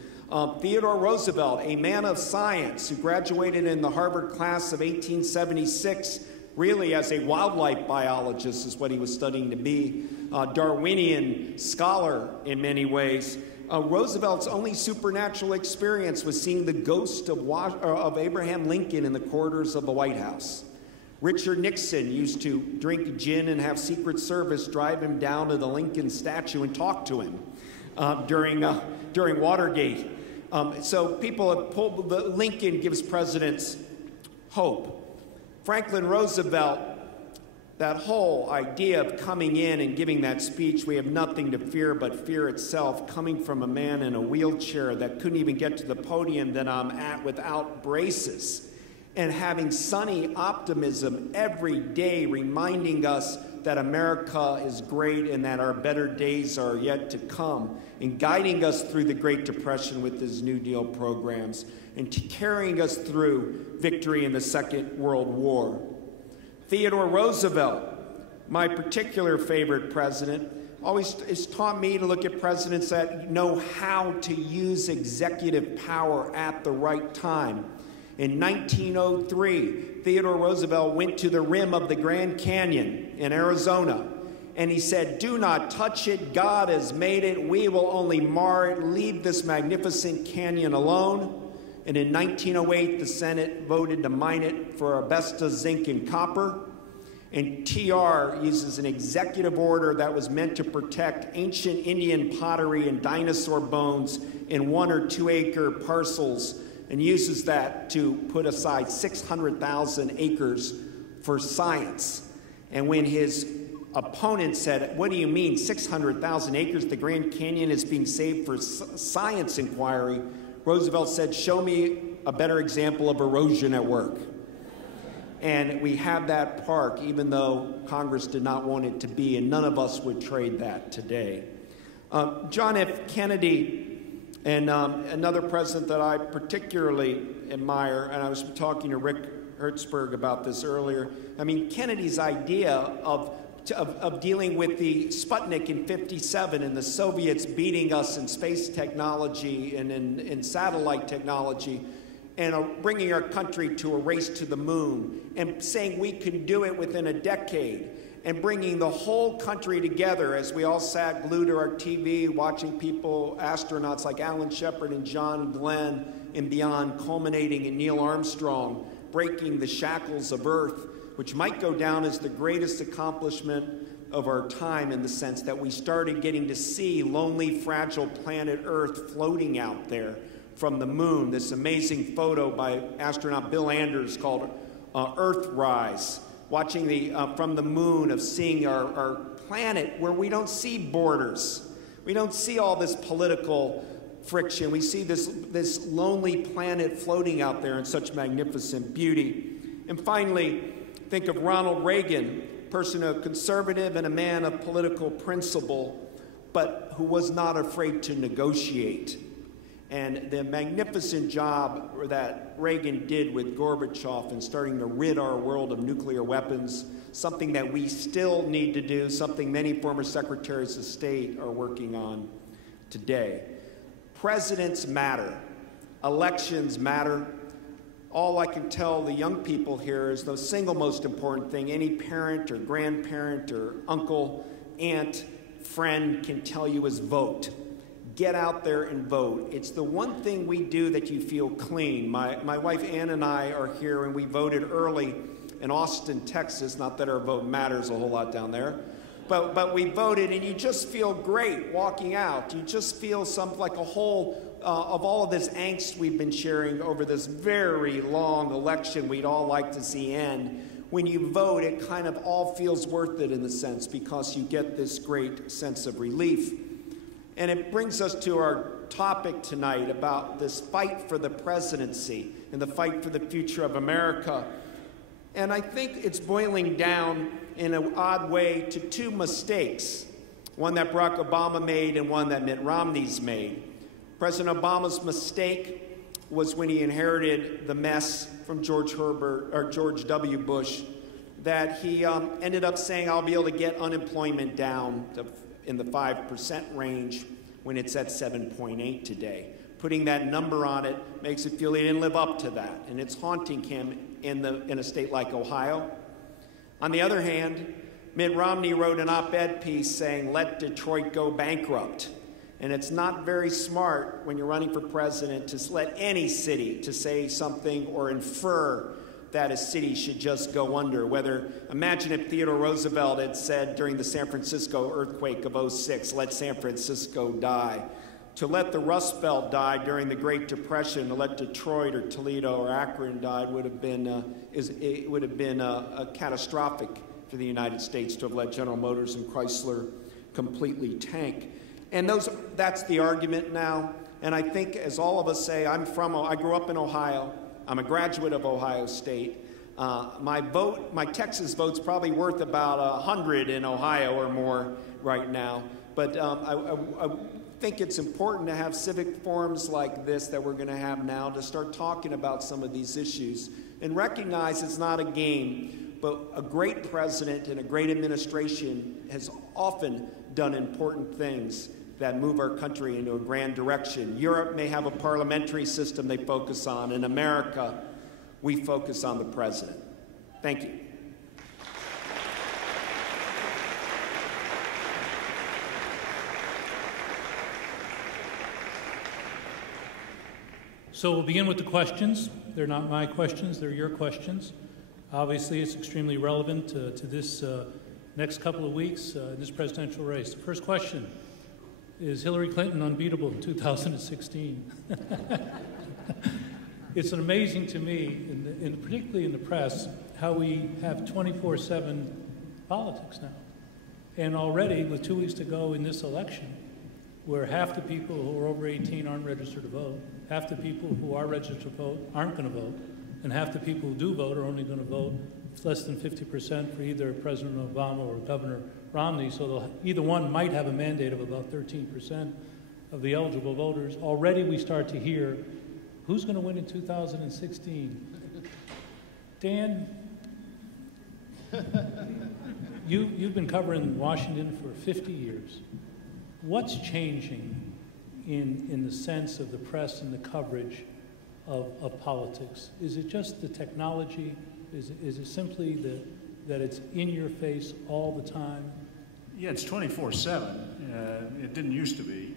Theodore Roosevelt, a man of science who graduated in the Harvard class of 1876, really as a wildlife biologist is what he was studying to be, Darwinian scholar in many ways. Roosevelt's only supernatural experience was seeing the ghost of Abraham Lincoln in the corridors of the White House. Richard Nixon used to drink gin and have Secret Service drive him down to the Lincoln statue and talk to him during Watergate. So people have pulled, Lincoln gives presidents hope. Franklin Roosevelt, that whole idea of coming in and giving that speech, we have nothing to fear but fear itself, coming from a man in a wheelchair that couldn't even get to the podium that I'm at without braces, and having sunny optimism every day, reminding us that America is great and that our better days are yet to come, and guiding us through the Great Depression with his New Deal programs, and carrying us through victory in the Second World War. Theodore Roosevelt, my particular favorite president, always has taught me to look at presidents that know how to use executive power at the right time. In 1903, Theodore Roosevelt went to the rim of the Grand Canyon in Arizona, and he said, "Do not touch it. God has made it. We will only mar it. Leave this magnificent canyon alone." And in 1908, the Senate voted to mine it for asbestos, zinc, and copper. And TR uses an executive order that was meant to protect ancient Indian pottery and dinosaur bones in 1 or 2 acre parcels, and uses that to put aside 600,000 acres for science. And when his opponent said, "What do you mean 600,000 acres? The Grand Canyon is being saved for science inquiry," Roosevelt said, "Show me a better example of erosion at work." And we have that park, even though Congress did not want it to be, and none of us would trade that today. John F. Kennedy, and another president that I particularly admire, and I was talking to Rick Hertzberg about this earlier. I mean, Kennedy's idea of dealing with the Sputnik in '57 and the Soviets beating us in space technology and in satellite technology, and bringing our country to a race to the moon, and saying we can do it within a decade, and bringing the whole country together as we all sat glued to our TV watching people, astronauts like Alan Shepard and John Glenn, and beyond, culminating in Neil Armstrong breaking the shackles of Earth, which might go down as the greatest accomplishment of our time, in the sense that we started getting to see lonely, fragile planet Earth floating out there from the moon. This amazing photo by astronaut Bill Anders called Earthrise, watching from the moon, of seeing our planet where we don't see borders. We don't see all this political friction. We see this lonely planet floating out there in such magnificent beauty. And finally, think of Ronald Reagan, a person of conservative and a man of political principle, but who was not afraid to negotiate. And the magnificent job that Reagan did with Gorbachev in starting to rid our world of nuclear weapons, something that we still need to do, something many former secretaries of state are working on today. Presidents matter. Elections matter. All I can tell the young people here is the single most important thing any parent or grandparent or uncle, aunt, friend can tell you is vote. Get out there and vote. It's the one thing we do that you feel clean. My wife Ann and I are here, and we voted early in Austin, Texas. Not that our vote matters a whole lot down there. But we voted, and you just feel great walking out. You just feel like a whole of all of this angst we've been sharing over this very long election we'd all like to see end. When you vote, it kind of all feels worth it in the sense, because you get this great sense of relief. And it brings us to our topic tonight about this fight for the presidency and the fight for the future of America. And I think it's boiling down in an odd way to two mistakes, one that Barack Obama made and one that Mitt Romney's made. President Obama's mistake was when he inherited the mess from George W. Bush, that he ended up saying, I'll be able to get unemployment down in the 5% range when it's at 7.8 today. Putting that number on it makes it feel he didn't live up to that, and it's haunting him in a state like Ohio. On the other hand, Mitt Romney wrote an op-ed piece saying, let Detroit go bankrupt. And it's not very smart when you're running for president to let any city to say something or infer that a city should just go under. Imagine if Theodore Roosevelt had said during the San Francisco earthquake of '06, let San Francisco die. To let the Rust Belt die during the Great Depression, to let Detroit or Toledo or Akron die would have been catastrophic for the United States, to have let General Motors and Chrysler completely tank. And that's the argument now. And I think, as all of us say, I grew up in Ohio. I'm a graduate of Ohio State. My Texas vote's probably worth about 100 in Ohio or more right now. But I think it's important to have civic forums like this that we're going to have now to start talking about some of these issues and recognize it's not a game, but a great president and a great administration has often done important things that move our country into a grand direction. Europe may have a parliamentary system they focus on. In America, we focus on the president. Thank you. So we'll begin with the questions. They're not my questions, they're your questions. Obviously, it's extremely relevant to this next couple of weeks in this presidential race. The first question: is Hillary Clinton unbeatable in 2016? It's amazing to me, particularly in the press, how we have 24/7 politics now. And already, with 2 weeks to go in this election, where half the people who are over 18 aren't registered to vote, half the people who are registered to vote aren't going to vote, and half the people who do vote are only going to vote less than 50% for either President Obama or Governor Romney, so either one might have a mandate of about 13% of the eligible voters. Already we start to hear, who's going to win in 2016? Dan, you've been covering Washington for 50 years. What's changing in the sense of the press and the coverage of politics? Is it just the technology? Is it simply that it's in your face all the time? Yeah, it's 24/7. It didn't used to be.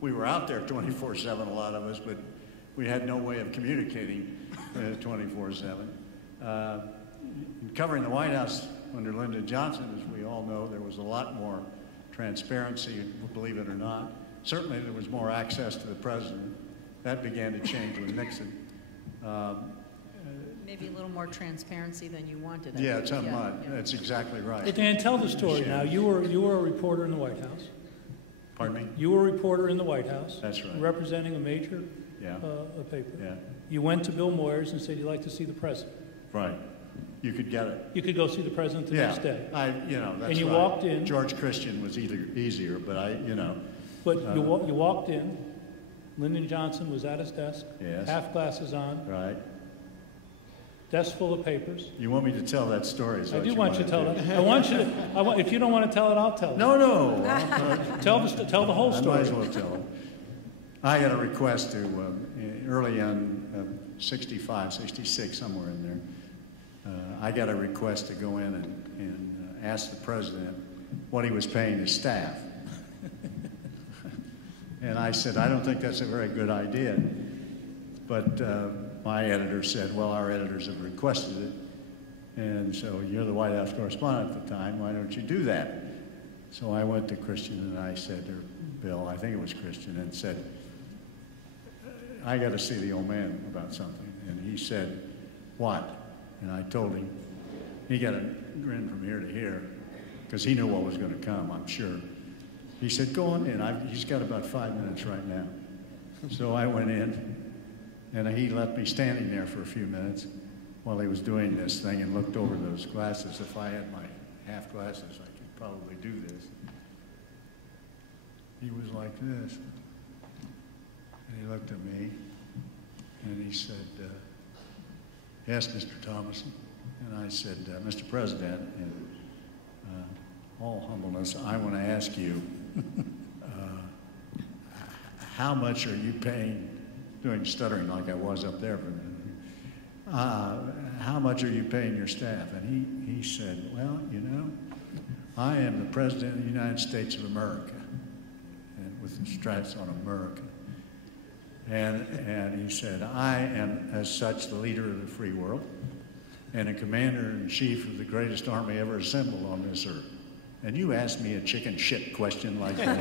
We were out there 24/7, a lot of us, but we had no way of communicating 24/7. Covering the White House under Lyndon Johnson, as we all know, there was a lot more transparency, believe it or not. Certainly there was more access to the president. That began to change with Nixon. Maybe a little more transparency than you wanted. Yeah, somewhat. Yeah. That's exactly right. But Dan, tell the story now. You were a reporter in the White House. Pardon me? You were a reporter in the White House. That's right. Representing a major a paper. Yeah. You went to Bill Moyers and said you'd like to see the president. Right. You could get it. You could go see the president the next day. That's and you right. walked in. George Christian was easier, but But you walked in. Lyndon Johnson was at his desk. Yes. Half glasses on. Right. Desk full of papers. You want me to tell that story? I do want you to tell it. I want you to. If you don't want to tell it, I'll tell it. No. Tell the whole story. I might as well tell it. I got a request to early on 65, 66, somewhere in there. I got a request to go in and ask the president what he was paying his staff. And I said, I don't think that's a very good idea. But my editor said, well, our editors have requested it. And so you're the White House correspondent at the time, why don't you do that? So I went to Christian and I said, or Bill, I think it was Christian, and said, I got to see the old man about something. And he said, what? And I told him. He got a grin from ear to ear because he knew what was going to come, I'm sure. He said, go on in. He's got about 5 minutes right now. So I went in, and he left me standing there for a few minutes while he was doing this thing and looked over those glasses. If I had my half glasses, I could probably do this. He was like this. And he looked at me, and he said, yes, Mr. Thomasson. And I said, Mr. President, in all humbleness, I want to ask you, how much are you paying, doing stuttering like I was up there for a minute, how much are you paying your staff? And he said, well, I am the President of the United States of America, and with the stripes on America. And he said, I am, as such, the leader of the free world and a commander-in-chief of the greatest army ever assembled on this earth. And you asked me a chicken shit question like that.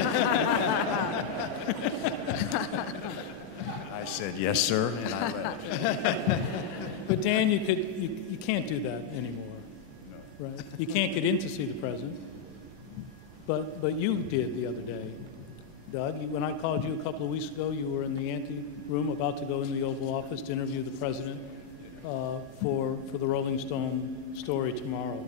I said, yes, sir, and I let it. But Dan, you can't do that anymore, right? You can't get in to see the president. But you did the other day. Doug, when I called you a couple of weeks ago, you were in the ante room about to go in the Oval Office to interview the president for the Rolling Stone story tomorrow.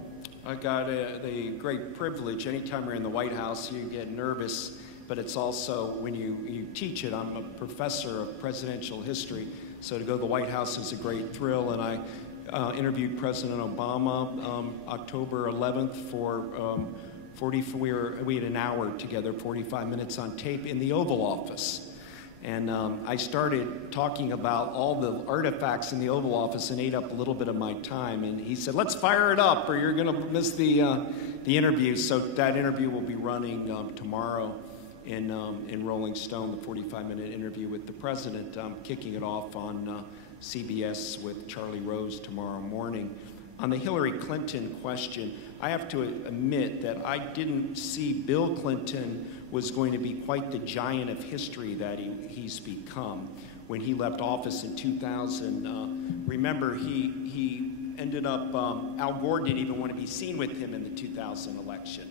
I got the great privilege. Anytime you're in the White House, you get nervous, but it's also when you teach it. I'm a professor of presidential history, so to go to the White House is a great thrill. And I interviewed President Obama October 11th for we had an hour together, 45 minutes on tape in the Oval Office. And I started talking about all the artifacts in the Oval Office and ate up a little bit of my time. And he said, let's fire it up or you're going to miss the interview. So that interview will be running tomorrow in Rolling Stone, the 45-minute interview with the president. I'm kicking it off on CBS with Charlie Rose tomorrow morning. On the Hillary Clinton question, I have to admit that I didn't see Bill Clinton was going to be quite the giant of history that he's become. When he left office in 2000, remember he ended up, Al Gore didn't even want to be seen with him in the 2000 election.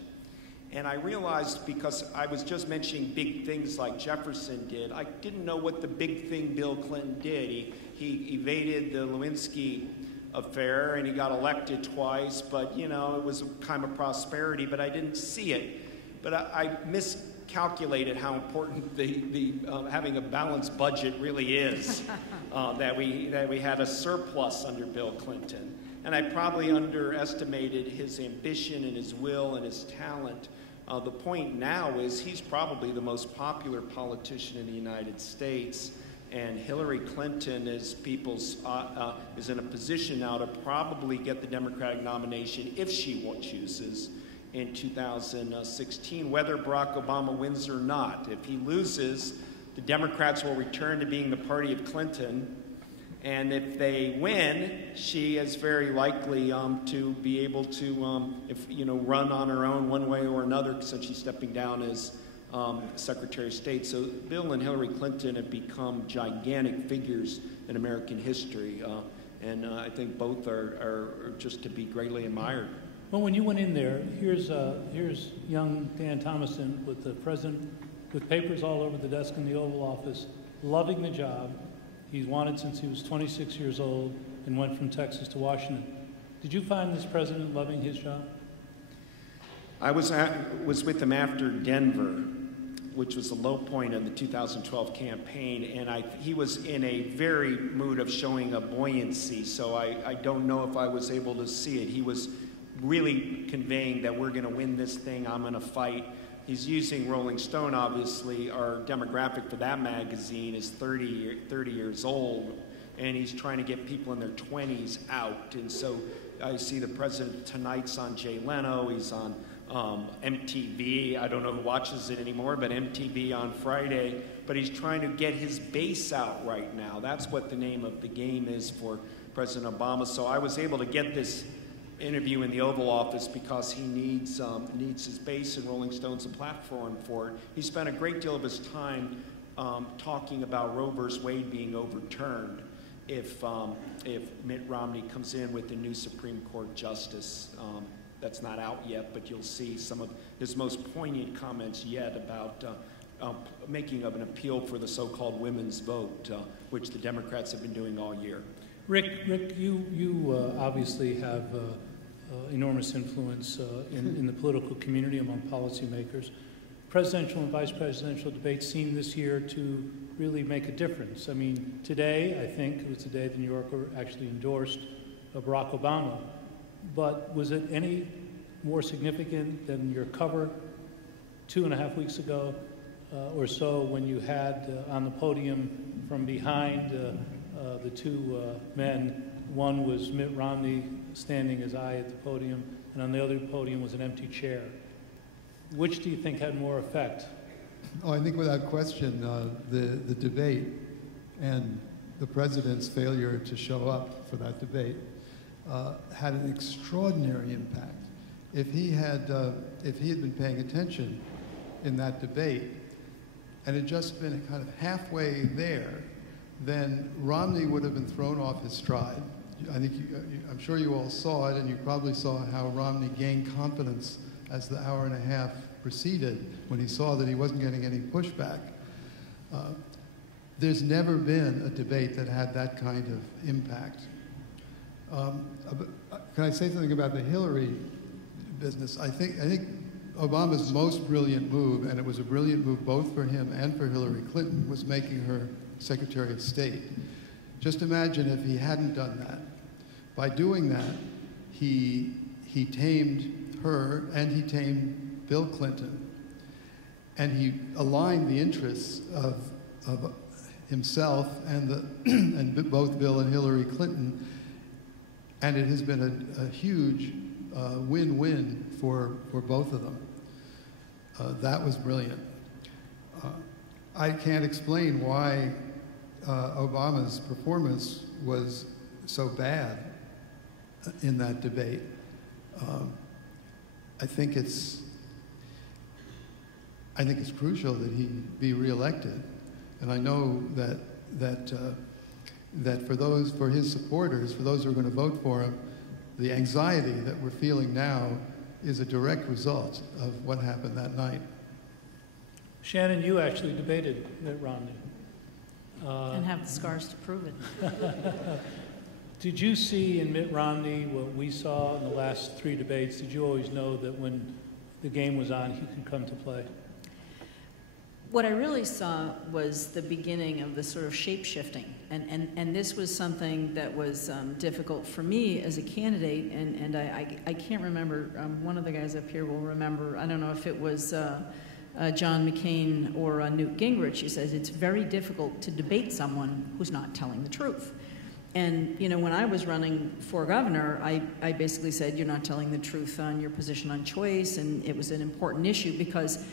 And I realized, because I was just mentioning big things like Jefferson did, I didn't know what the big thing Bill Clinton did. He evaded the Lewinsky affair and he got elected twice, but it was a time of prosperity, but I didn't see it. But I miscalculated how important the having a balanced budget really is. That we had a surplus under Bill Clinton, and I probably underestimated his ambition and his will and his talent. The point now is he's probably the most popular politician in the United States, and Hillary Clinton is in a position now to probably get the Democratic nomination if she chooses in 2016, whether Barack Obama wins or not. If he loses, the Democrats will return to being the party of Clinton. And if they win, she is very likely to be able to, run on her own one way or another, since she's stepping down as Secretary of State. So Bill and Hillary Clinton have become gigantic figures in American history, and I think both are just to be greatly admired. Well, when you went in there, here's young Dan Thomasson with the president, with papers all over the desk in the Oval Office, loving the job. He's wanted since he was 26 years old and went from Texas to Washington. Did you find this president loving his job? I was with him after Denver, which was the low point of the 2012 campaign, and he was in a very mood of showing a buoyancy, so I don't know if I was able to see it. He was really conveying that we're going to win this thing, I'm going to fight. He's using Rolling Stone, obviously. Our demographic for that magazine is 30 years old, and he's trying to get people in their 20s out. And so I see the president tonight's on Jay Leno. He's on MTV. I don't know who watches it anymore, but MTV on Friday. But he's trying to get his base out right now. That's what the name of the game is for President Obama. So I was able to get this interview in the Oval Office because he needs his base, and Rolling Stone's a platform for it. He spent a great deal of his time talking about Roe v. Wade being overturned if Mitt Romney comes in with a new Supreme Court justice. That's not out yet, but you'll see some of his most poignant comments yet about making of an appeal for the so-called women's vote, which the Democrats have been doing all year. Rick, you obviously have enormous influence in the political community among policymakers. Presidential and vice presidential debates seem this year to really make a difference. I mean, today, I think, it was the day the New Yorker actually endorsed Barack Obama. But was it any more significant than your cover 2.5 weeks ago or so when you had on the podium from behind the two men? One was Mitt Romney standing as I at the podium, and on the other podium was an empty chair. Which do you think had more effect? Oh, I think without question, the debate and the president's failure to show up for that debate had an extraordinary impact. If he had been paying attention in that debate and had just been kind of halfway there, then Romney would have been thrown off his stride. I think I'm sure you all saw it, and you probably saw how Romney gained confidence as the hour and a half proceeded when he saw that he wasn't getting any pushback. There's never been a debate that had that kind of impact. Can I say something about the Hillary business? I think Obama's most brilliant move, and it was a brilliant move both for him and for Hillary Clinton, was making her Secretary of State. Just imagine if he hadn't done that. By doing that, he tamed her and he tamed Bill Clinton, and he aligned the interests of himself and both Bill and Hillary Clinton, and it has been a huge win-win for both of them. That was brilliant. I can't explain why Obama's performance was so bad in that debate. I think it's crucial that he be reelected, and I know that for his supporters, for those who are going to vote for him, the anxiety that we're feeling now is a direct result of what happened that night. Shannon, you actually debated Mitt Romney. And have the scars to prove it. Did you see in Mitt Romney what we saw in the last 3 debates? Did you always know that when the game was on, he could come to play? What I really saw was the beginning of the sort of shape-shifting. And this was something that was difficult for me as a candidate, and I can't remember, one of the guys up here will remember, I don't know if it was John McCain or Newt Gingrich. He says it's very difficult to debate someone who's not telling the truth. And, you know, when I was running for governor, I basically said, you're not telling the truth on your position on choice, and it was an important issue because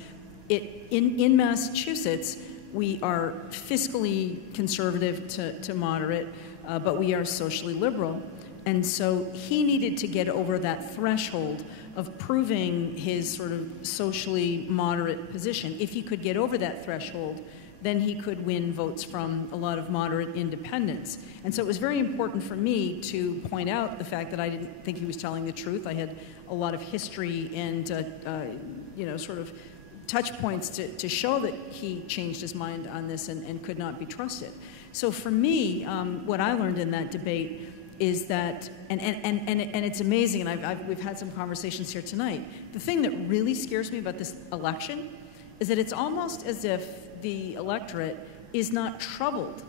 in Massachusetts, We are fiscally conservative to moderate, but we are socially liberal. And so he needed to get over that threshold of proving his sort of socially moderate position. If he could get over that threshold, then he could win votes from a lot of moderate independents. And so it was very important for me to point out the fact that I didn't think he was telling the truth. I had a lot of history and, sort of touch points to show that he changed his mind on this and could not be trusted. So for me, what I learned in that debate is that, and it's amazing, and we've had some conversations here tonight, the thing that really scares me about this election is that it's almost as if the electorate is not troubled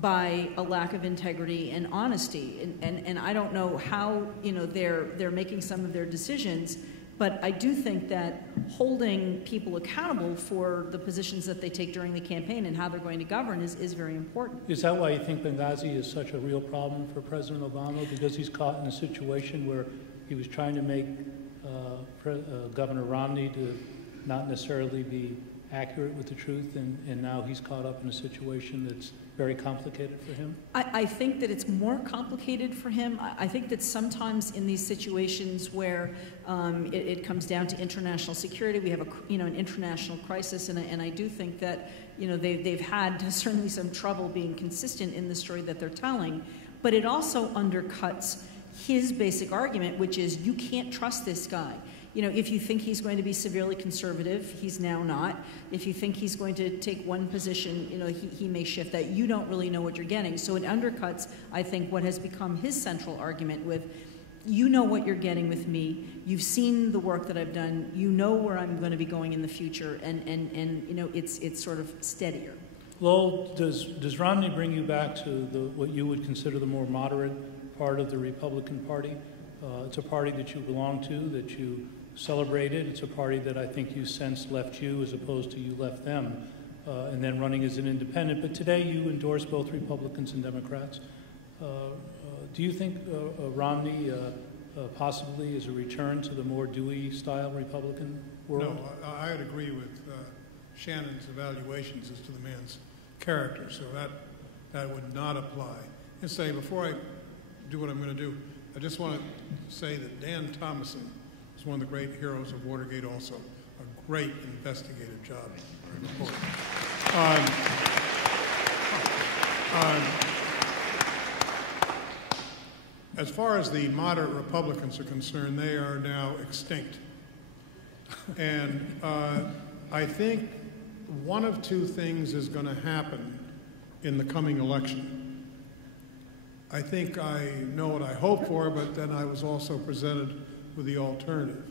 by a lack of integrity and honesty, and I don't know how they're making some of their decisions, but I do think that holding people accountable for the positions that they take during the campaign and how they're going to govern is very important. Is that why you think Benghazi is such a real problem for President Obama? Because he's caught in a situation where he was trying to make Governor Romney to not necessarily be accurate with the truth, and now he's caught up in a situation that's very complicated for him? I think that it's more complicated for him. I think that sometimes in these situations where it comes down to international security, we have an international crisis, and I do think that they've had certainly some trouble being consistent in the story that they're telling, but it also undercuts his basic argument, which is you can't trust this guy. If you think he's going to be severely conservative, he's now not. If you think he's going to take one position, he may shift that. You don't really know what you're getting. So it undercuts, I think, what has become his central argument with, you know what you're getting with me. You've seen the work that I've done. You know where I'm going to be going in the future, and it's sort of steadier. Lowell, does Romney bring you back to what you would consider the more moderate part of the Republican Party? It's a party that you belong to, that you celebrated. It's a party that I think you sensed left you as opposed to you left them, and then running as an independent. But today you endorse both Republicans and Democrats. Do you think Romney possibly is a return to the more Dewey-style Republican world? No, I'd agree with Shannon's evaluations as to the man's character, so that would not apply. And say, before I do what I'm going to do, I just want to say that Dan Thomasson is one of the great heroes of Watergate also. A great investigative job and report. As far as the moderate Republicans are concerned, they are now extinct. And I think one of two things is going to happen in the coming election. I think I know what I hope for, but then I was also presented with the alternative.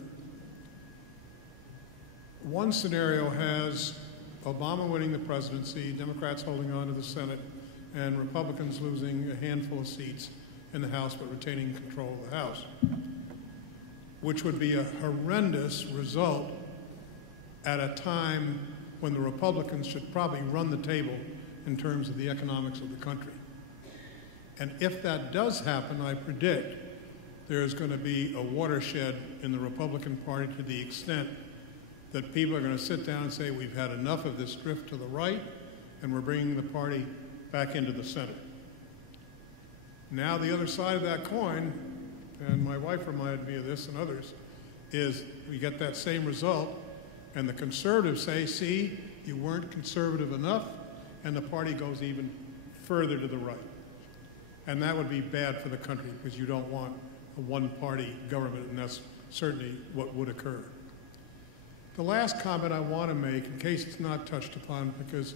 One scenario has Obama winning the presidency, Democrats holding on to the Senate, and Republicans losing a handful of seats in the House but retaining control of the House, which would be a horrendous result at a time when the Republicans should probably run the table in terms of the economics of the country. And if that does happen, I predict there's going to be a watershed in the Republican Party to the extent that people are going to sit down and say, we've had enough of this drift to the right, and we're bringing the party back into the center. Now the other side of that coin, and my wife reminded me of this and others, is we get that same result, and the conservatives say, see, you weren't conservative enough, and the party goes even further to the right. And that would be bad for the country because you don't want a one-party government, and that's certainly what would occur. The last comment I want to make, in case it's not touched upon, because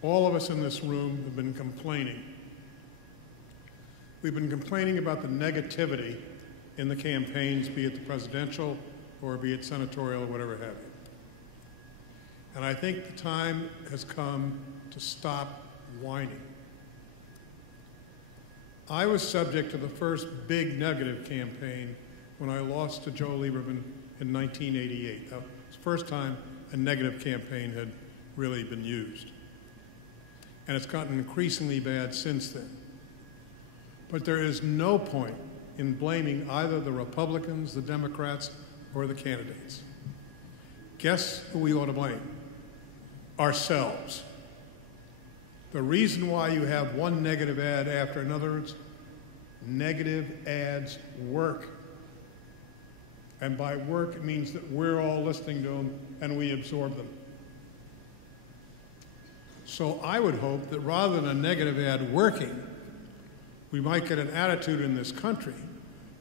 all of us in this room have been complaining. We've been complaining about the negativity in the campaigns, be it the presidential or be it senatorial or whatever have you. And I think the time has come to stop whining. I was subject to the first big negative campaign when I lost to Joe Lieberman in 1988. That was the first time a negative campaign had really been used. And it's gotten increasingly bad since then. But there is no point in blaming either the Republicans, the Democrats, or the candidates. Guess who we ought to blame? ourselves. The reason why you have one negative ad after another is negative ads work. And by work, it means that we're all listening to them and we absorb them. So I would hope that rather than a negative ad working, we might get an attitude in this country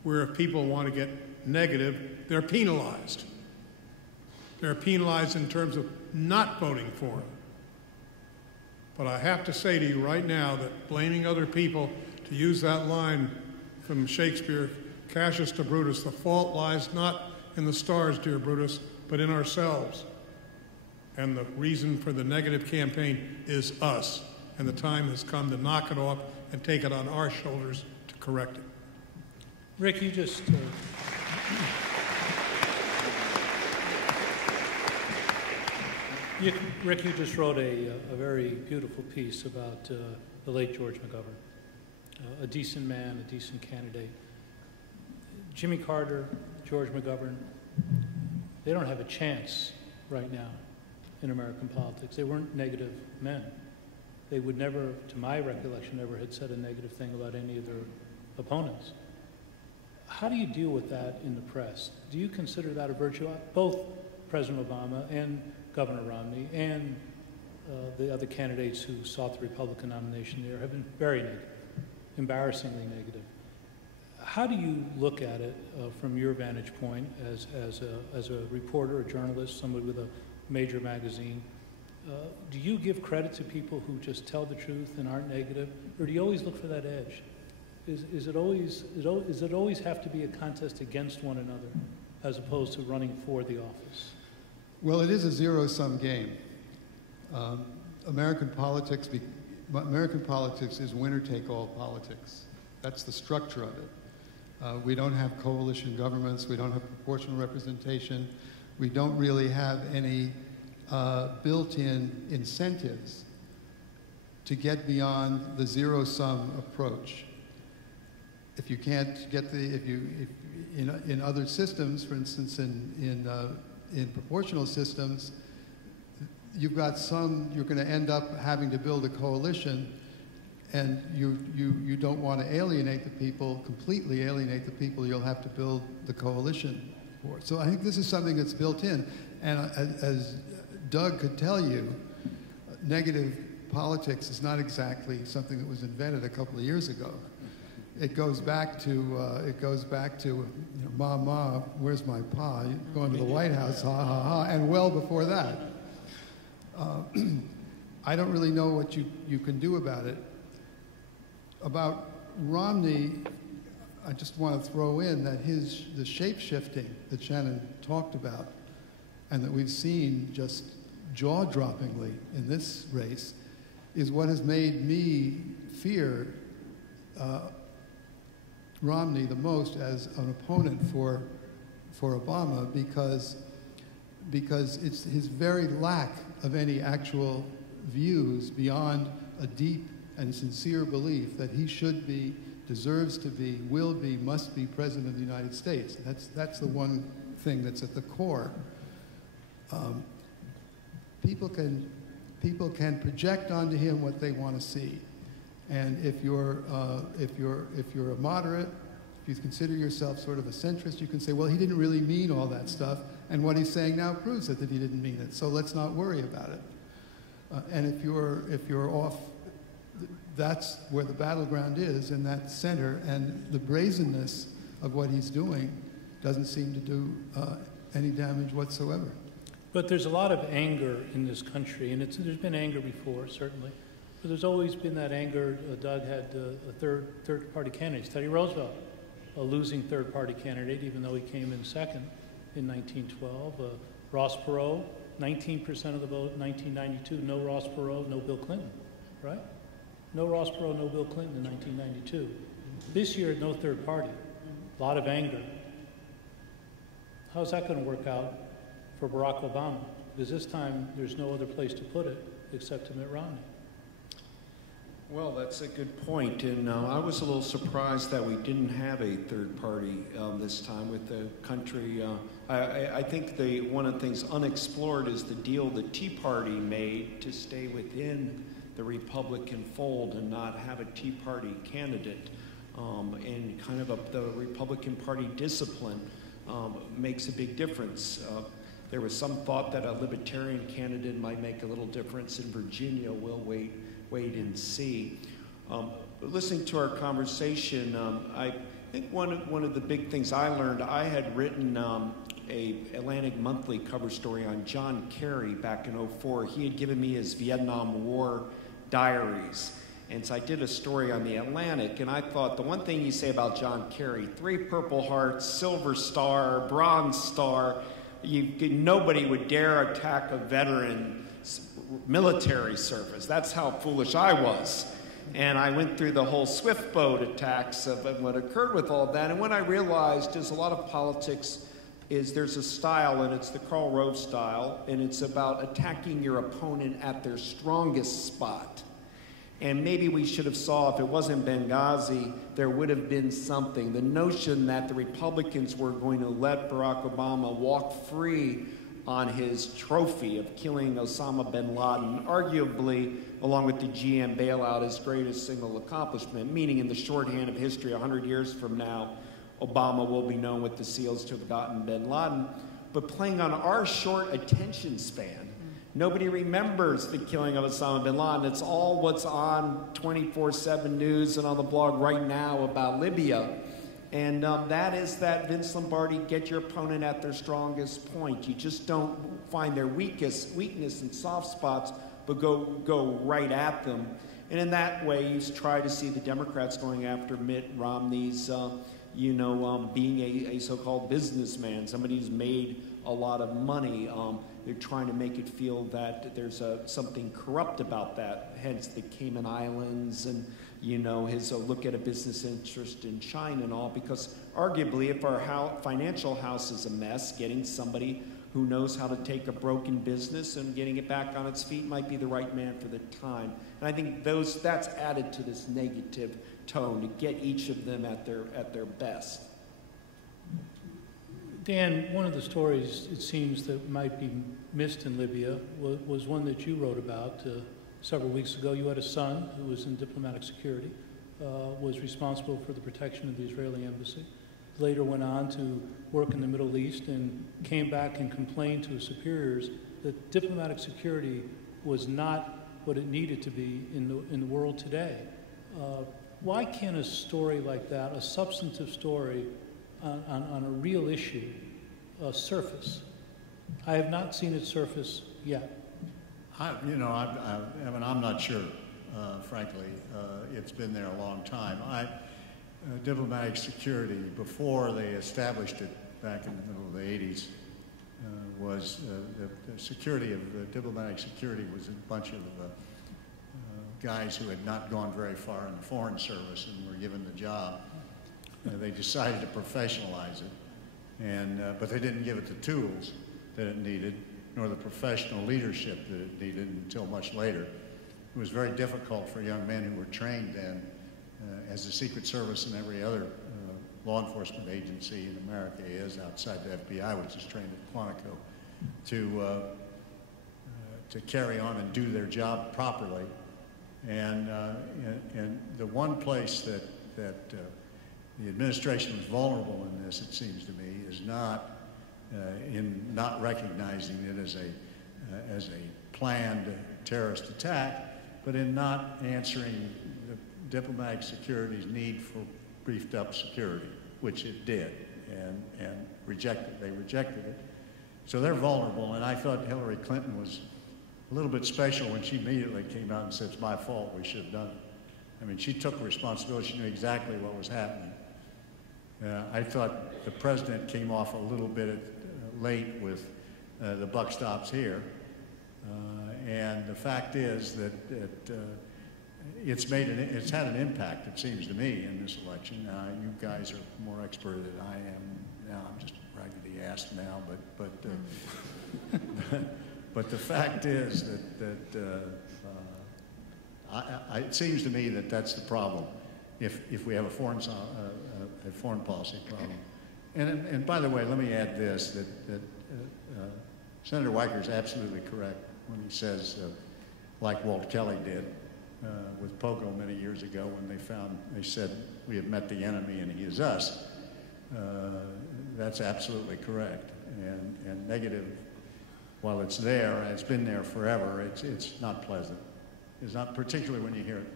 where if people want to get negative, they're penalized. They're penalized in terms of not voting for them. But I have to say to you right now that blaming other people, to use that line from Shakespeare, Cassius to Brutus, the fault lies not in the stars, dear Brutus, but in ourselves. And the reason for the negative campaign is us. And the time has come to knock it off and take it on our shoulders to correct it. Rick, you just... Rick, you just wrote a very beautiful piece about the late George McGovern. A decent man, a decent candidate. Jimmy Carter, George McGovern, they don't have a chance right now in American politics. They weren't negative men. They would never, to my recollection, never had said a negative thing about any of their opponents. How do you deal with that in the press? Do you consider that a virtue? Both President Obama and Governor Romney and the other candidates who sought the Republican nomination there have been very negative, embarrassingly negative. How do you look at it from your vantage point as a reporter, a journalist, somebody with a major magazine? Do you give credit to people who just tell the truth and aren't negative, or do you always look for that edge? Does it always have to be a contest against one another as opposed to running for the office? Well, it is a zero-sum game. American politics is winner-take-all politics. That's the structure of it. We don't have coalition governments. We don't have proportional representation. We don't really have any built-in incentives to get beyond the zero-sum approach. If you can't get in other systems, for instance, in proportional systems, you've got you're going to end up having to build a coalition, and you don't want to alienate the people, completely alienate the people you'll have to build the coalition for. So I think this is something that's built in, and as Doug could tell you, negative politics is not exactly something that was invented a couple of years ago. It goes back to ma ma, where's my pa? You're going to the White House, ha ha ha, and well before that. I don't really know what you can do about it. About Romney, I just want to throw in that the shape-shifting that Shannon talked about and that we've seen just jaw-droppingly in this race is what has made me fear Romney the most as an opponent for Obama because it's his very lack of any actual views beyond a deep and sincere belief that he should be, deserves to be, will be, must be President of the United States. That's the one thing that's at the core. People can project onto him what they want to see. And if you're a moderate, if you consider yourself sort of a centrist, you can say, well, he didn't really mean all that stuff, and what he's saying now proves that he didn't mean it. So let's not worry about it. And if you're off, that's where the battleground is, in that center, and the brazenness of what he's doing doesn't seem to do any damage whatsoever. But there's a lot of anger in this country, and there's been anger before, certainly. But there's always been that anger. Doug had a third-party candidate. Teddy Roosevelt, a losing third-party candidate, even though he came in second in 1912. Ross Perot, 19% of the vote in 1992. No Ross Perot, no Bill Clinton, right? No Ross Perot, no Bill Clinton in 1992. This year, no third party. A lot of anger. How's that going to work out for Barack Obama? Because this time, there's no other place to put it except to Mitt Romney. Well, that's a good point, and I was a little surprised that we didn't have a third party this time with the country. I think one of the things unexplored is the deal the Tea Party made to stay within the Republican fold and not have a Tea Party candidate, and kind of the Republican Party discipline makes a big difference. There was some thought that a Libertarian candidate might make a little difference in Virginia. We'll wait and see. Listening to our conversation, I think one of the big things I learned, I had written a Atlantic Monthly cover story on John Kerry back in '04. He had given me his Vietnam War diaries. And so I did a story on the Atlantic, and I thought the one thing you say about John Kerry, 3 Purple Hearts, Silver Star, Bronze Star, nobody would dare attack a veteran military service. That's how foolish I was. And I went through the whole Swift boat attacks of what occurred with all of that. And when I realized there's a lot of politics there's a style, and it's the Karl Rove style, and it's about attacking your opponent at their strongest spot. And maybe we should have saw, if it wasn't Benghazi, there would have been something. The notion that the Republicans were going to let Barack Obama walk free on his trophy of killing Osama bin Laden, arguably, along with the GM bailout, his greatest single accomplishment, meaning in the shorthand of history, 100 years from now, Obama will be known with the SEALs to have gotten bin Laden. But playing on our short attention span, nobody remembers the killing of Osama bin Laden. It's all what's on 24/7 news and on the blog right now about Libya. And that is that Vince Lombardi, get your opponent at their strongest point. You just don't find their weakness and soft spots, but go right at them. And in that way, you try to see the Democrats going after Mitt Romney's, being a so-called businessman, somebody who's made a lot of money. They're trying to make it feel that there's something corrupt about that, hence the Cayman Islands and, his look at a business interest in China and all, because arguably if our financial house is a mess, getting somebody who knows how to take a broken business and getting it back on its feet might be the right man for the time. And I think that's added to this negative tone to get each of them at their best. Dan, one of the stories, it seems, that might be missed in Libya was one that you wrote about several weeks ago. You had a son who was in diplomatic security, was responsible for the protection of the Israeli embassy, later went on to work in the Middle East and came back and complained to his superiors that diplomatic security was not what it needed to be in the world today. Why can't a story like that, a substantive story on a real issue, surface? I have not seen it surface yet. I'm not sure, frankly. It's been there a long time. Diplomatic security, before they established it back in the middle of the 80s, was the security of diplomatic security was a bunch of guys who had not gone very far in the Foreign Service and were given the job. They decided to professionalize it, but they didn't give it the tools that it needed, nor the professional leadership that it needed until much later. It was very difficult for young men who were trained then, as the Secret Service and every other law enforcement agency in America is, outside the FBI, which is trained at Quantico, to carry on and do their job properly. And the one place that the administration was vulnerable in this, it seems to me, is not in not recognizing it as a planned terrorist attack, but in not answering the diplomatic security's need for briefed up security, which it did, and they rejected it. So they're vulnerable, and I thought Hillary Clinton was a little bit special when she immediately came out and said, it's my fault, we should have done it. I mean, she took responsibility, she knew exactly what was happening. I thought the president came off a little bit late with the buck stops here. And the fact is that it's had an impact, it seems to me, in this election. You guys are more expert than I am now. I'm just raggedy ass now, but the fact is that It seems to me that that's the problem if we have a foreign policy problem. And by the way, let me add this, that Senator Weicker is absolutely correct when he says, like Walt Kelly did with Pogo many years ago when they said, we have met the enemy and he is us. That's absolutely correct. And negative, while it's there, and it's been there forever, it's not pleasant. It's not, particularly when you hear it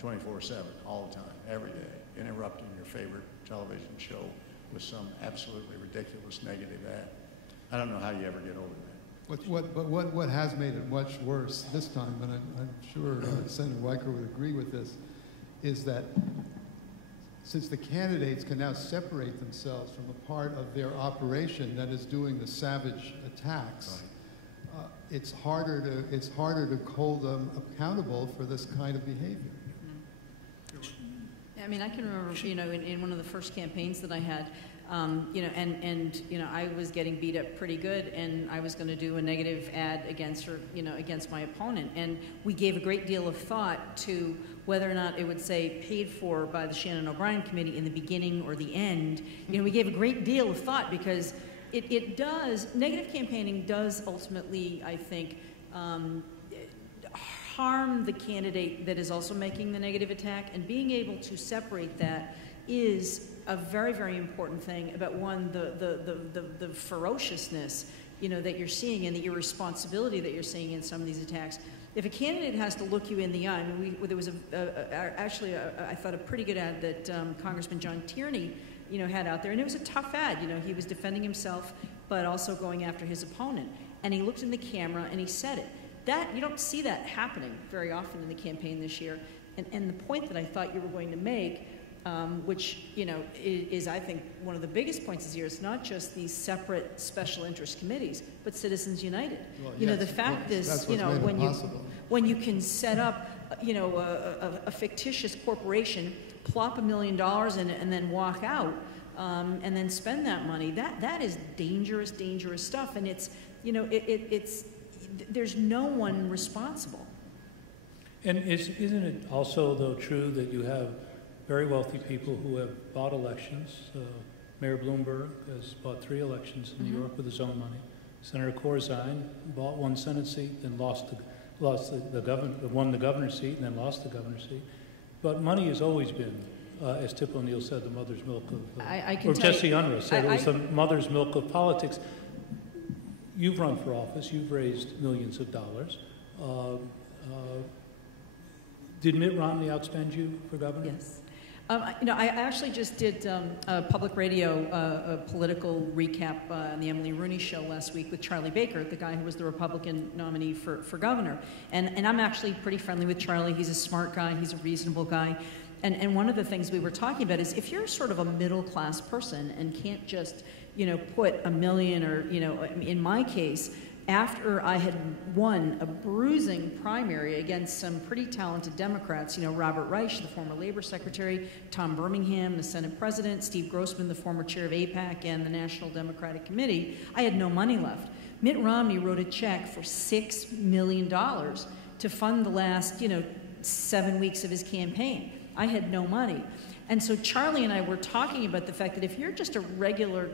24/7, all the time, every day, interrupting your favorite television show with some absolutely ridiculous negative ad. I don't know how you ever get over that. But what has made it much worse this time, and I'm sure Senator Weicker would agree with this, is that since the candidates can now separate themselves from the part of their operation that is doing the savage attacks, it's harder to hold them accountable for this kind of behavior. I mean, I can remember, in one of the first campaigns that I had, I was getting beat up pretty good, and I was going to do a negative ad against her, against my opponent. And we gave a great deal of thought to whether or not it would say paid for by the Shannon O'Brien committee in the beginning or the end. We gave a great deal of thought because it does, negative campaigning does ultimately, I think, harm the candidate that is also making the negative attack, and being able to separate that is a very, very important thing about, one, the ferociousness, that you're seeing and the irresponsibility that you're seeing in some of these attacks. If a candidate has to look you in the eye, I mean, there was I thought a pretty good ad that Congressman John Tierney, had out there, and it was a tough ad. He was defending himself, but also going after his opponent. And he looked in the camera and he said it. That, you don't see that happening very often in the campaign this year. And the point that I thought you were going to make, which, is I think one of the biggest points this year, it's not just these separate special interest committees, but Citizens United. Well, yes, the fact is, when you can set up, a fictitious corporation, plop $1 million in it, and then walk out, and then spend that money, that is dangerous, dangerous stuff. And it's, there's no one responsible. And isn't it also, though, true that you have very wealthy people who have bought elections? Mayor Bloomberg has bought 3 elections in New York with his own money. Senator Corzine bought 1 Senate seat, then won the governor's seat, and then lost the governor's seat. But money has always been, as Tip O'Neill said, the mother's milk of, or Jesse Unruh said it was the mother's milk of politics. You've run for office. You've raised millions of dollars. Did Mitt Romney outspend you for governor? Yes. I actually just did a public radio political recap on the Emily Rooney show last week with Charlie Baker, the guy who was the Republican nominee for governor. And I'm actually pretty friendly with Charlie. He's a smart guy. He's a reasonable guy. And one of the things we were talking about is if you're sort of a middle-class person and can't just, put $1 million or, in my case, after I had won a bruising primary against some pretty talented Democrats, Robert Reich, the former Labor Secretary, Tom Birmingham, the Senate President, Steve Grossman, the former chair of AIPAC and the National Democratic Committee, I had no money left. Mitt Romney wrote a check for $6 million to fund the last, 7 weeks of his campaign. I had no money. And so Charlie and I were talking about the fact that if you're just a regular,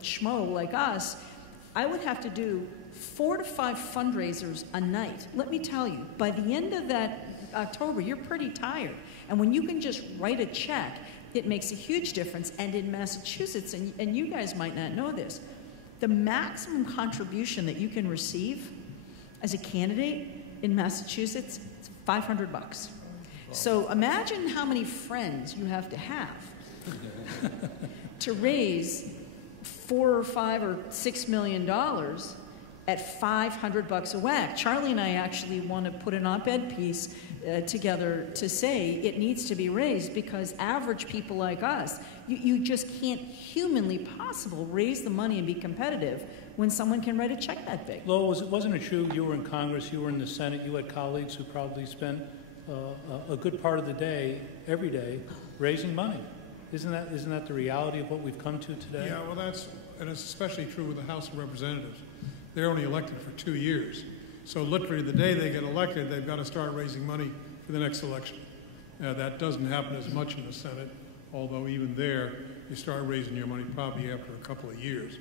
schmo like us, I would have to do 4 to 5 fundraisers a night. Let me tell you, by the end of that October, you're pretty tired. And when you can just write a check, it makes a huge difference. And in Massachusetts, and you guys might not know this, the maximum contribution that you can receive as a candidate in Massachusetts is $500. So imagine how many friends you have to raise $4 or $5 or $6 million at $500 a whack. Charlie and I actually want to put an op-ed piece together to say it needs to be raised because average people like us, you just can't humanly possible raise the money and be competitive when someone can write a check that big. Lowell, wasn't it true you were in Congress, you were in the Senate, you had colleagues who probably spent a good part of the day, every day, raising money? Isn't that the reality of what we've come to today? Yeah, well, and it's especially true with the House of Representatives. They're only elected for 2 years. So literally the day they get elected, they've got to start raising money for the next election. That doesn't happen as much in the Senate, although even there, you start raising your money probably after a couple of years.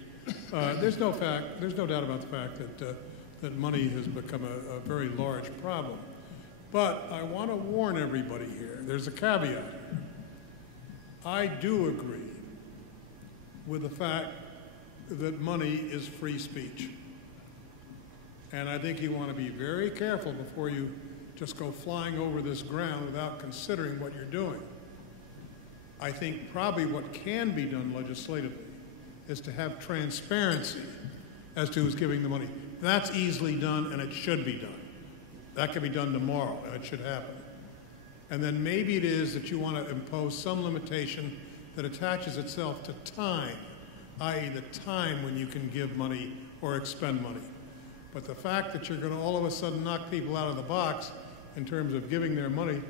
There's no doubt about the fact that money has become a very large problem. But I want to warn everybody here, there's a caveat. I do agree with the fact that money is free speech. And I think you want to be very careful before you just go flying over this ground without considering what you're doing. I think probably what can be done legislatively is to have transparency as to who's giving the money. That's easily done, and it should be done. That can be done tomorrow, and it should happen. And then maybe it is that you want to impose some limitation that attaches itself to time, i.e. the time when you can give money or expend money. But the fact that you're going to all of a sudden knock people out of the box in terms of giving their money,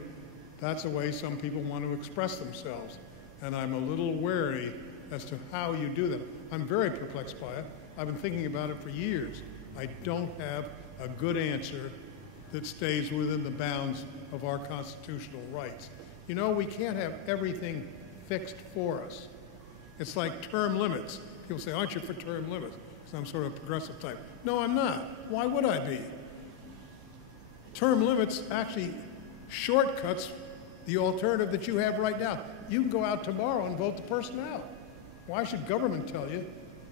that's a way some people want to express themselves. And I'm a little wary as to how you do that. I'm very perplexed by it. I've been thinking about it for years. I don't have a good answer that stays within the bounds of our constitutional rights. You know, we can't have everything fixed for us. It's like term limits. People say, aren't you for term limits? Some sort of progressive type. No, I'm not. Why would I be? Term limits actually shortcuts the alternative that you have right now. You can go out tomorrow and vote the person out. Why should government tell you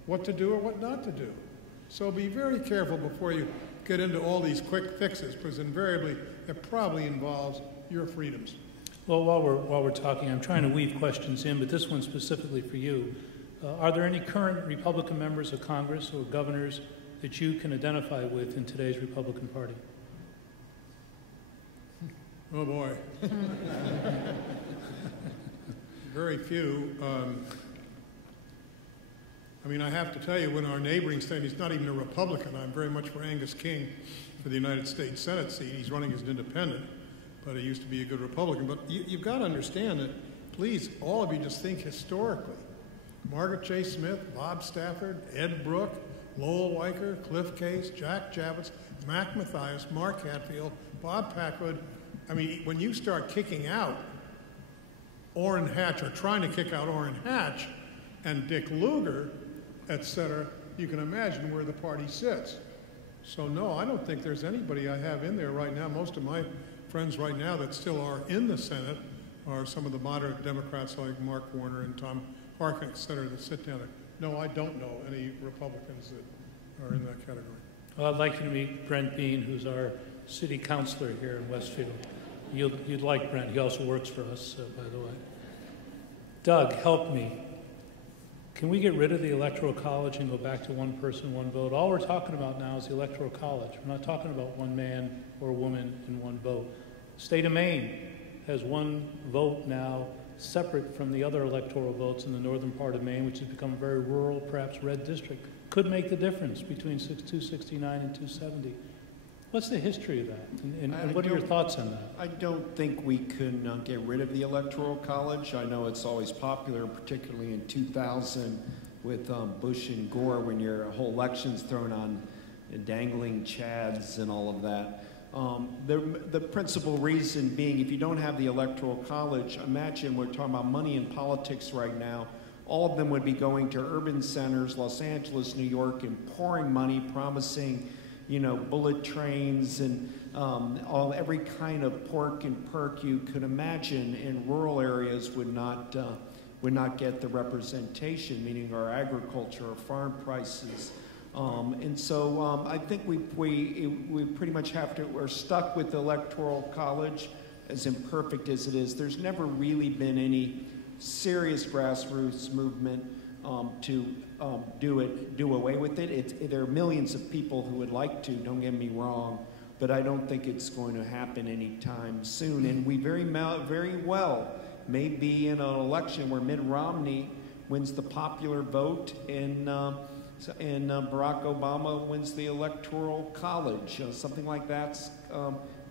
what to do or what not to do? So be very careful before you get into all these quick fixes, because invariably it probably involves your freedoms. Well, while we're talking, I'm trying to weave questions in, but this one's specifically for you. Are there any current Republican members of Congress or governors that you can identify with in today's Republican Party? Oh boy. Very few. I mean, I have to tell you, when our neighboring state, he's not even a Republican. I'm very much for Angus King for the United States Senate seat. He's running as an independent, but he used to be a good Republican. But you've got to understand that, please, all of you just think historically. Margaret J. Smith, Bob Stafford, Ed Brooke, Lowell Weicker, Cliff Case, Jack Javits, Mac Mathias, Mark Hatfield, Bob Packwood. I mean, when you start kicking out Orrin Hatch, or trying to kick out Orrin Hatch, and Dick Lugar, et cetera, you can imagine where the party sits. So no, I don't think there's anybody I have in there right now. Most of my friends right now that still are in the Senate are some of the moderate Democrats like Mark Warner and Tom Harkin, et cetera, that sit down there. No, I don't know any Republicans that are in that category. Well, I'd like you to meet Brent Bean, who's our city councilor here in Westfield. You'd like Brent. He also works for us, by the way. Doug, help me. Can we get rid of the Electoral College and go back to one person, one vote? All we're talking about now is the Electoral College. We're not talking about one man or woman and one vote. The state of Maine has one vote now separate from the other electoral votes in the northern part of Maine, which has become a very rural, perhaps red district. Could make the difference between 269 and 270. What's the history of that, and what are your thoughts on that? I don't think we can get rid of the Electoral College. I know it's always popular, particularly in 2000 with Bush and Gore, when your whole election's thrown on dangling chads and all of that. The principal reason being, if you don't have the Electoral College, imagine we're talking about money in politics right now. All of them would be going to urban centers, Los Angeles, New York, and pouring money, promising, you know, bullet trains and every kind of pork and perk you could imagine in rural areas would not get the representation, meaning our agriculture, our farm prices. And so I think we pretty much we're stuck with the Electoral College, as imperfect as it is. There's never really been any serious grassroots movement to do away with it. There are millions of people who would like to, don't get me wrong, but I don't think it's going to happen anytime soon. And we very well may be in an election where Mitt Romney wins the popular vote and Barack Obama wins the Electoral College. Something like that's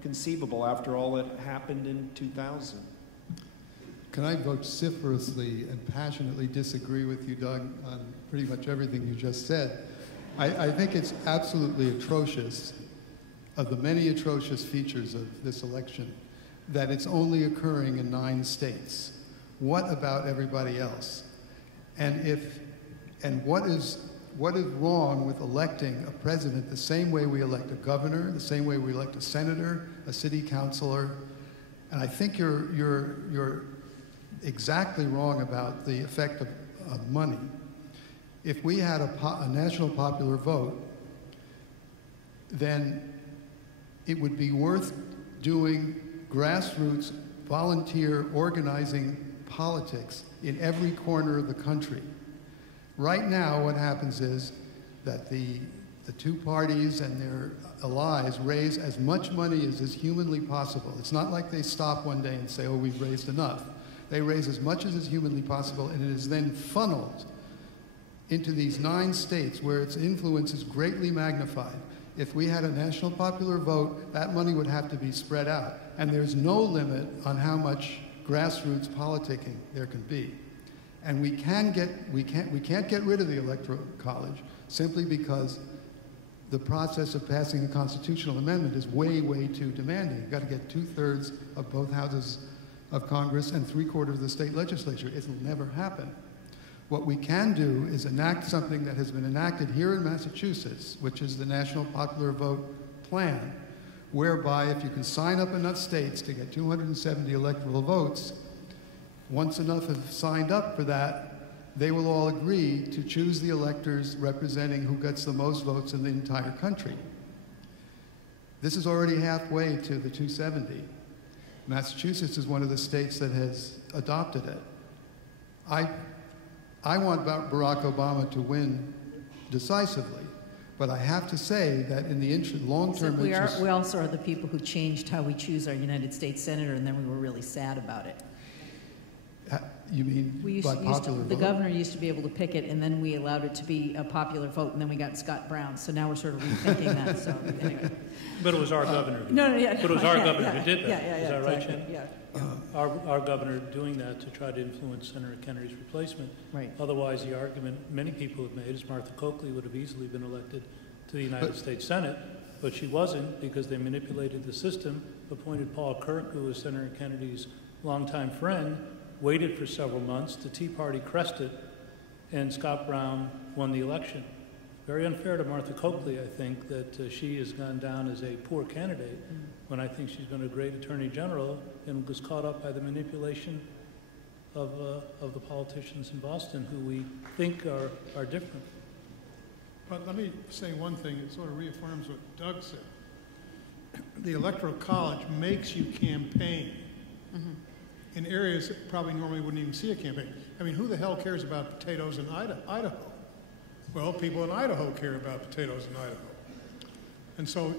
conceivable after all that happened in 2000. Can I vociferously and passionately disagree with you, Doug, on pretty much everything you just said? I think it's absolutely atrocious, of the many atrocious features of this election, that it's only occurring in 9 states. What about everybody else? And what is wrong with electing a president the same way we elect a governor, the same way we elect a senator, a city councilor? And I think you're exactly wrong about the effect of money. If we had a national popular vote, then it would be worth doing grassroots, volunteer, organizing politics in every corner of the country. Right now, what happens is that the two parties and their allies raise as much money as is humanly possible. It's not like they stop one day and say, oh, we've raised enough. They raise as much as is humanly possible, and it is then funneled into these 9 states where its influence is greatly magnified. If we had a national popular vote, that money would have to be spread out. And there's no limit on how much grassroots politicking there can be. And we can't get rid of the Electoral College simply because the process of passing a constitutional amendment is way, way too demanding. You've got to get 2/3 of both houses of Congress and 3/4 of the state legislature. It'll never happen. What we can do is enact something that has been enacted here in Massachusetts, which is the National Popular Vote Plan, whereby if you can sign up enough states to get 270 electoral votes, once enough have signed up for that, they will all agree to choose the electors representing who gets the most votes in the entire country. This is already halfway to the 270. Massachusetts is one of the states that has adopted it. I want Barack Obama to win decisively, but I have to say that in the long-term interest... We also are the people who changed how we choose our United States Senator, and then we were really sad about it. You mean by popular vote? The governor used to be able to pick it, and then we allowed it to be a popular vote, and then we got Scott Brown. So now we're sort of rethinking that. So, anyway. But it was our governor. Yeah. But it was our governor who did that. Yeah, is that right, exactly. Shannon? Yeah. Our governor doing that to try to influence Senator Kennedy's replacement. Right. Otherwise, the argument many people have made is Martha Coakley would have easily been elected to the United States Senate, but she wasn't because they manipulated the system, appointed Paul Kirk, who was Senator Kennedy's longtime friend, waited for several months, the Tea Party crested, and Scott Brown won the election. Very unfair to Martha Coakley, I think, that she has gone down as a poor candidate when I think she's been a great attorney general and was caught up by the manipulation of the politicians in Boston who we think are different. But let me say one thing, it sort of reaffirms what Doug said. The Electoral College makes you campaign in areas that probably normally wouldn't even see a campaign. I mean, who the hell cares about potatoes in Idaho? Well, people in Idaho care about potatoes in Idaho. And so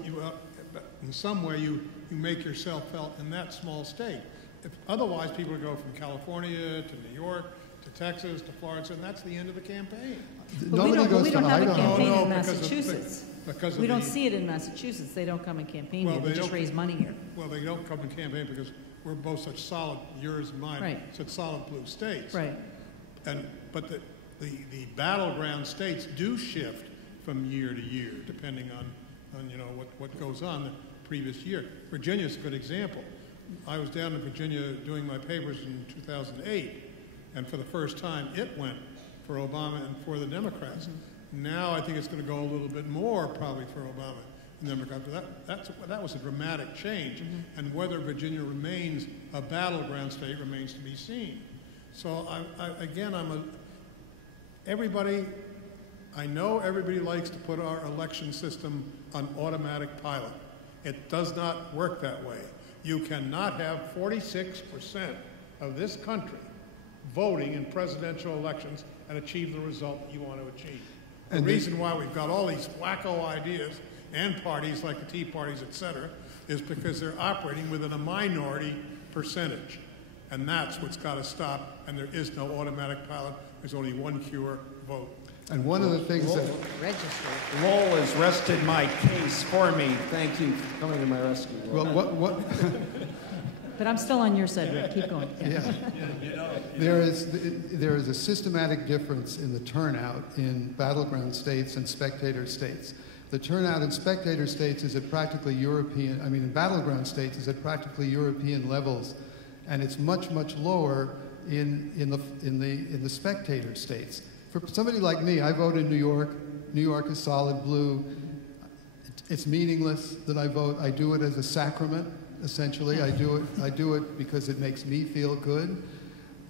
in some way you make yourself felt in that small state. Otherwise, people would go from California to New York to Texas to Florida, and that's the end of the campaign. But we don't have a campaign in because Massachusetts. We don't see it in Massachusetts. They don't come and campaign here. They just raise money here. Well, they don't come and campaign because we're both such solid, yours and mine, such solid blue states. Right. But the battleground states do shift from year to year, depending on what goes on the previous year. Virginia's a good example. I was down in Virginia doing my papers in 2008, and for the first time it went for Obama and for the Democrats. Now I think it's going to go a little bit more probably for Obama and the Democrats. But that was a dramatic change, and whether Virginia remains a battleground state remains to be seen. So I know everybody likes to put our election system on automatic pilot. It does not work that way. You cannot have 46% of this country voting in presidential elections and achieve the result that you want to achieve. The reason why we've got all these wacko ideas and parties like the Tea Parties, et cetera, is because they're operating within a minority percentage. And that's what's got to stop, and there is no automatic pilot. There's only one cure, vote. And one of the things that... Lowell has rested my case for me. Thank you for coming to my rescue. Well, But I'm still on your side, Rick. Keep going. Yeah. There is a systematic difference in the turnout in battleground states and spectator states. The turnout in spectator states is at practically European, I mean in battleground states is at practically European levels, and it's much, much lower in the spectator states. For somebody like me, I vote in New York. New York is solid blue. It's meaningless that I vote. I do it as a sacrament, essentially. I do it because it makes me feel good.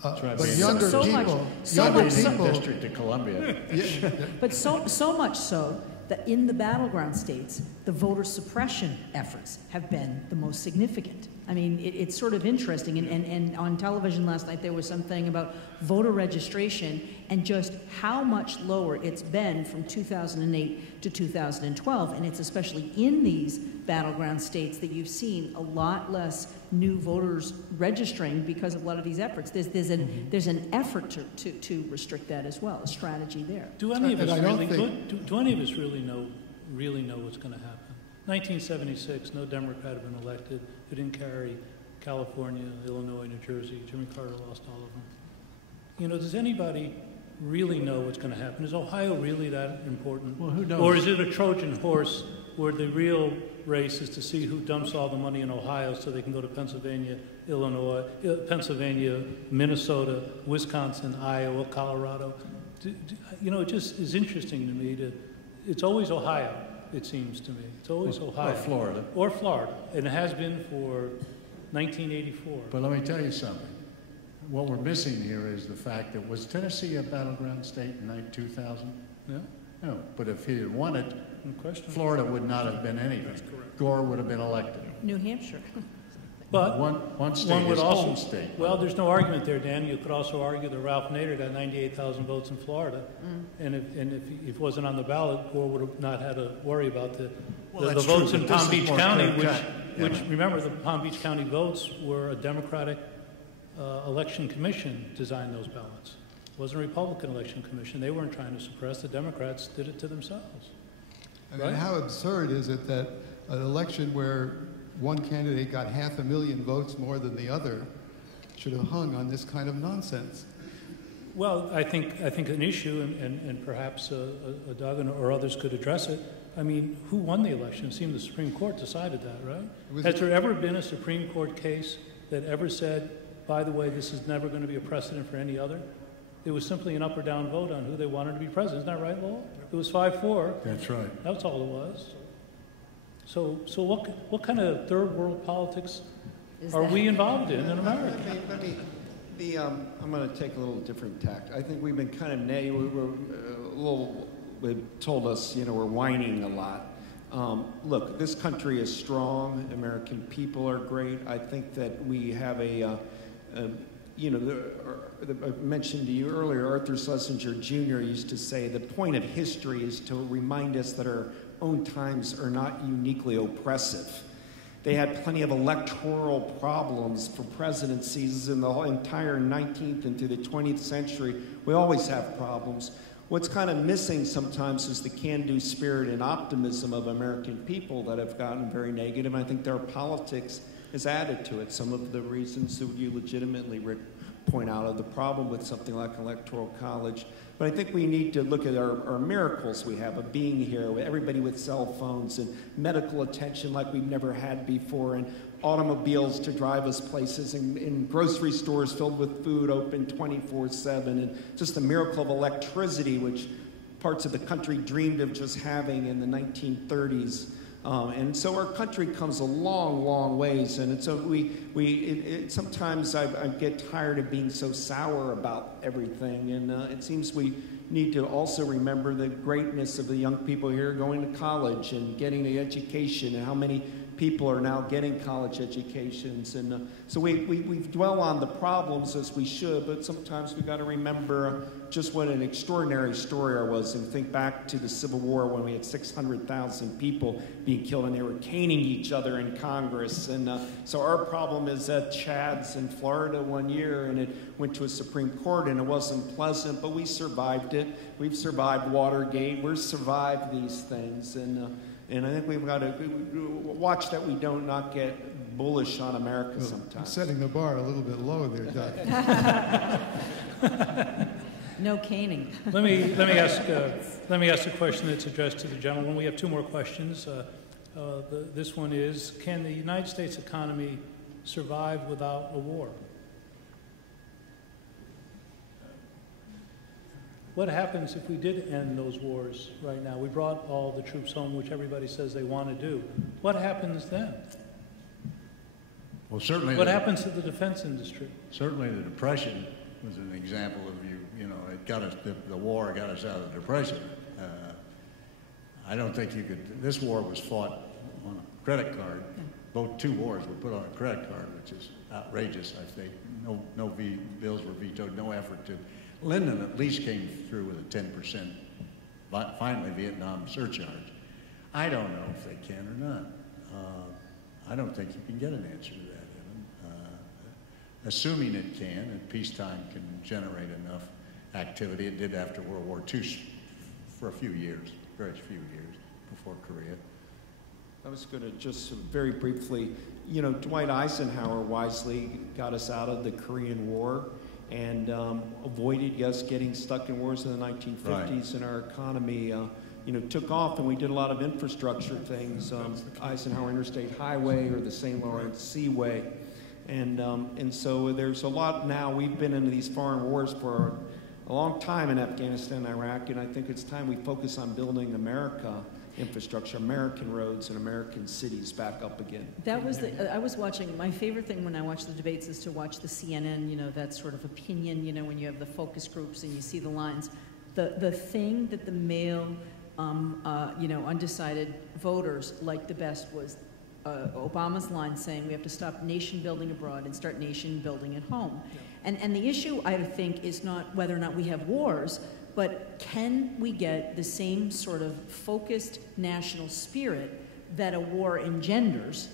But younger people, District of Columbia. Yeah. But so much so that in the battleground states, the voter suppression efforts have been the most significant. I mean, it's sort of interesting, and on television last night there was something about voter registration and just how much lower it's been from 2008 to 2012, and it's especially in these battleground states that you've seen a lot less new voters registering because of a lot of these efforts. There's an effort to restrict that as well, a strategy there. Do any of us really know what's going to happen? 1976, no Democrat had been elected. They didn't carry California, Illinois, New Jersey. Jimmy Carter lost all of them. You know, does anybody really know what's going to happen? Is Ohio really that important? Well, who knows? Or is it a Trojan horse where the real race is to see who dumps all the money in Ohio so they can go to Pennsylvania, Illinois, Pennsylvania, Minnesota, Wisconsin, Iowa, Colorado? You know, it just is interesting to me. It's always Ohio, it seems to me. It's always Ohio. Or Florida. Or Florida. And it has been for 1984. But let me tell you something. What we're missing here is the fact that, was Tennessee a battleground state in 2000? Yeah. No, but if he had won it, Florida would not have been anything. Gore would have been elected. New Hampshire. But one state would is also, home state. Well, there's no argument there, Dan. You could also argue that Ralph Nader got 98,000 votes in Florida, and if it wasn't on the ballot, Gore would have not had to worry about the votes in Palm Beach County, which remember, the Palm Beach County votes were a Democratic election commission designed those ballots. It wasn't a Republican election commission. They weren't trying to suppress. The Democrats did it to themselves. I mean, how absurd is it that an election where one candidate got 500,000 votes more than the other should have hung on this kind of nonsense? Well, I think an issue, and perhaps Doug or others could address it. I mean, who won the election? It seemed the Supreme Court decided that, right? Has there ever been a Supreme Court case that ever said, by the way, this is never going to be a precedent for any other? It was simply an up or down vote on who they wanted to be president. Isn't that right, Lowell? It was 5-4. That's right. That's all it was. So what kind of third world politics are we involved in America? I'm going to take a little different tact. I think we've been kind of they've told us, you know, we're whining a lot. Look, this country is strong. American people are great. I think that we have I mentioned to you earlier, Arthur Schlesinger Jr. used to say the point of history is to remind us that our own times are not uniquely oppressive. They had plenty of electoral problems for presidencies in the whole entire 19th and through the 20th century. We always have problems. What's kind of missing sometimes is the can-do spirit and optimism of American people that have gotten very negative. I think their politics has added to it. Some of the reasons that you legitimately point out of the problem with something like Electoral College. But I think we need to look at our miracles we have of being here, with everybody with cell phones and medical attention like we've never had before, and automobiles to drive us places, and grocery stores filled with food open 24/7, and just the miracle of electricity, which parts of the country dreamed of just having in the 1930s. And so our country comes a long, long ways, and so sometimes I get tired of being so sour about everything, and it seems we need to also remember the greatness of the young people here going to college and getting the education, and how many people are now getting college educations. And so we dwell on the problems as we should, but sometimes we've got to remember just what an extraordinary story there was, and think back to the Civil War when we had 600,000 people being killed and they were caning each other in Congress. And so our problem is at Chad's in Florida one year, and it went to a Supreme Court, and it wasn't pleasant, but we survived it. We've survived Watergate. We've survived these things. And I think we've got to watch that we don't not get bullish on America sometimes. Setting the bar a little bit low there, Doug. No caning. Let me ask a question that's addressed to the gentleman. We have two more questions. This one is: can the United States economy survive without a war? What happens if we did end those wars right now? We brought all the troops home, which everybody says they want to do. What happens then? Well, certainly. What happens to the defense industry? Certainly, the Depression was an example of it got us. The war got us out of the Depression. I don't think you could. This war was fought on a credit card. Two wars were put on a credit card, which is outrageous. I think no bills were vetoed. No effort to. Lyndon at least came through with a 10%, finally, Vietnam surcharge. I don't know if they can or not. I don't think you can get an answer to that, Evan. Assuming it can, and peacetime can generate enough activity, it did after World War II for a few years, very few years before Korea. I was going to just very briefly, Dwight Eisenhower wisely got us out of the Korean War and avoided us getting stuck in wars in the 1950s, right. And our economy, took off, and we did a lot of infrastructure things, Eisenhower Interstate Highway or the St. Lawrence Seaway, and so there's a lot now. We've been into these foreign wars for a long time in Afghanistan and Iraq, and I think it's time we focus on building America infrastructure, American roads and American cities back up again. That was I was watching, my favorite thing when I watch the debates is to watch the CNN, that sort of opinion, when you have the focus groups and you see the lines. The thing that the male, undecided voters liked the best was Obama's line saying we have to stop nation building abroad and start nation building at home. Yeah. And the issue, I think, is not whether or not we have wars, but can we get the same sort of focused national spirit that a war engenders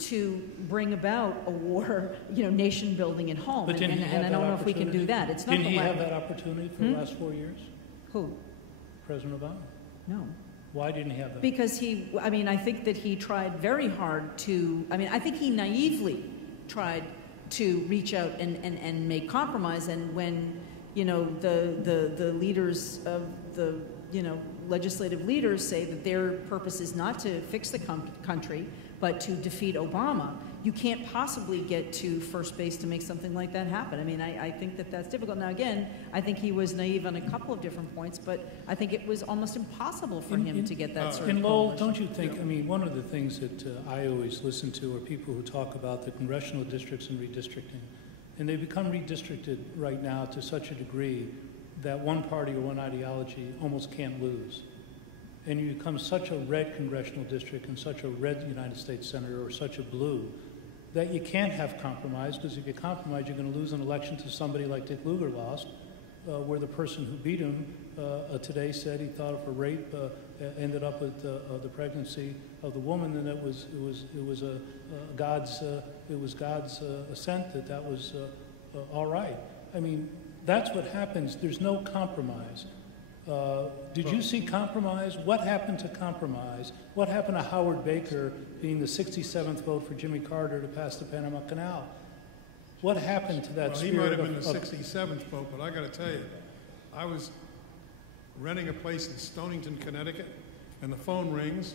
to bring about a war, nation building at home? But and I don't know if we can do that. It's not. Didn't he have that opportunity for the last 4 years? Who? President Obama. No. Why didn't he have that? Because I think that he tried very hard to, I think he naively tried to reach out and make compromise, and when the leaders of the legislative leaders say that their purpose is not to fix the country but to defeat Obama, you can't possibly get to first base to make something like that happen. I think that that's difficult. Now again, I think he was naive on a couple of different points, but I think it was almost impossible for him to get that sort of Lowell, don't you think, one of the things that I always listen to are people who talk about the congressional districts and redistricting. And they become redistricted right now to such a degree that one party or one ideology almost can't lose. And you become such a red congressional district and such a red United States senator or such a blue that you can't have compromise, because if you compromise, you're going to lose an election to somebody like Dick Lugar lost, where the person who beat him today said he thought of a rape, ended up with the pregnancy of the woman, and it was God's assent that was all right. That's what happens. There's no compromise. Did you see compromise? What happened to compromise? What happened to Howard Baker being the 67th vote for Jimmy Carter to pass the Panama Canal? What happened to that spirit? He might have been the 67th vote, but I got to tell you, I was renting a place in Stonington, Connecticut, and the phone rings,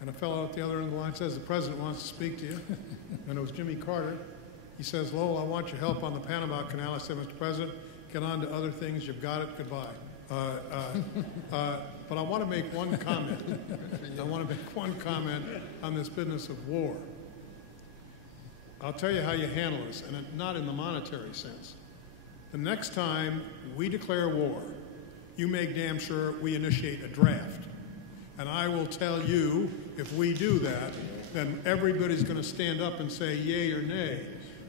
and a fellow at the other end of the line says, the president wants to speak to you. And it was Jimmy Carter. He says, Lowell, I want your help on the Panama Canal. I said, Mr. President, get on to other things. You've got it. Goodbye. But I want to make one comment. I want to make one comment on this business of war. I'll tell you how you handle this, and not in the monetary sense. The next time we declare war, you make damn sure we initiate a draft. And I will tell you, if we do that, then everybody's going to stand up and say yay or nay.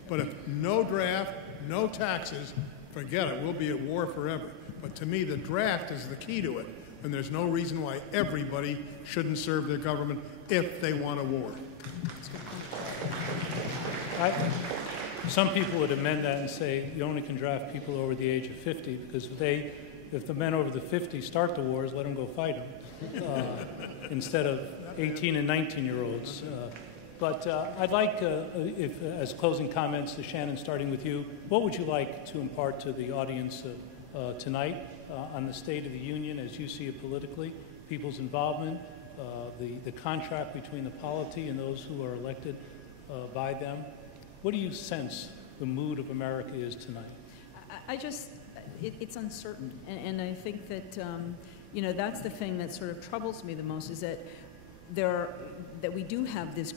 But if no draft, no taxes, forget it. We'll be at war forever. But to me, the draft is the key to it, and there's no reason why everybody shouldn't serve their government if they want a war. Some people would amend that and say you only can draft people over the age of 50, because if the men over the 50 start the wars, let them go fight them, instead of 18 and 19-year-olds. But I'd like, as closing comments, to Shannon, starting with you, what would you like to impart to the audience tonight on the State of the Union as you see it politically, people's involvement, the contract between the polity and those who are elected by them. What do you sense the mood of America is tonight? It's uncertain, and I think that that's the thing that sort of troubles me the most, is that we do have this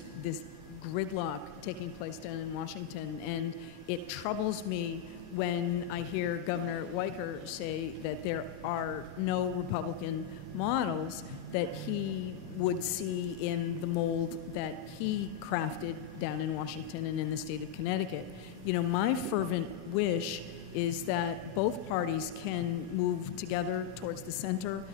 gridlock taking place down in Washington, and it troubles me when I hear Governor Weicker say that there are no Republican models that he would see in the mold that he crafted down in Washington and in the state of Connecticut. My fervent wish is that both parties can move together towards the center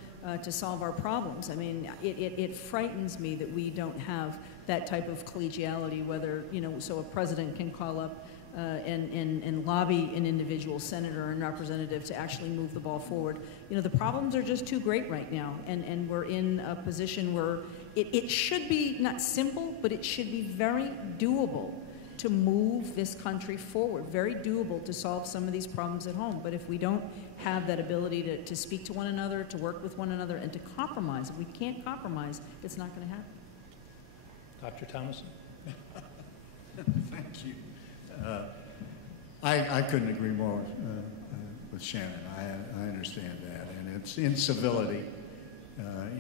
to solve our problems. I mean, it frightens me that we don't have that type of collegiality, whether, so a president can call up and lobby an individual senator and representative to actually move the ball forward. The problems are just too great right now, and we're in a position where it should be not simple, but it should be very doable to move this country forward, very doable to solve some of these problems at home. But if we don't have that ability to speak to one another, to work with one another, and to compromise, if we can't compromise, it's not going to happen. Dr. Thomasson? Thank you. I couldn't agree more with Shannon. I understand that. And it's incivility.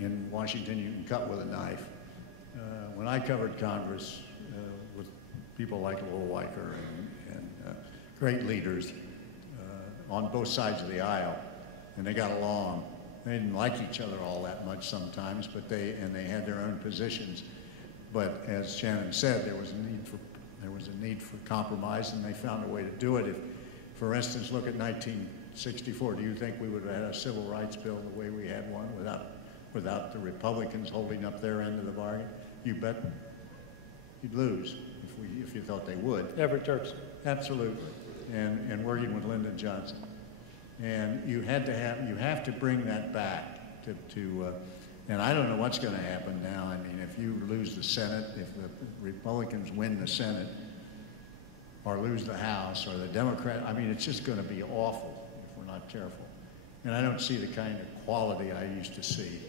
In Washington, you can cut with a knife. When I covered Congress with people like Lowell Weicker and great leaders on both sides of the aisle, and they got along. They didn't like each other all that much sometimes, but they had their own positions. But as Shannon said, there was a need for compromise, and they found a way to do it. If, for instance, look at 1964. Do you think we would have had a civil rights bill the way we had one without the Republicans holding up their end of the bargain? You bet you'd lose if you thought they would. Hendrick Hertzberg. Absolutely, and working with Lyndon Johnson, and you have to bring that back to and I don't know what's going to happen now. I mean, if you lose the Senate, if the Republicans win the Senate, or lose the House, or the Democrat, I mean, it's just going to be awful if we're not careful. And I don't see the kind of quality I used to see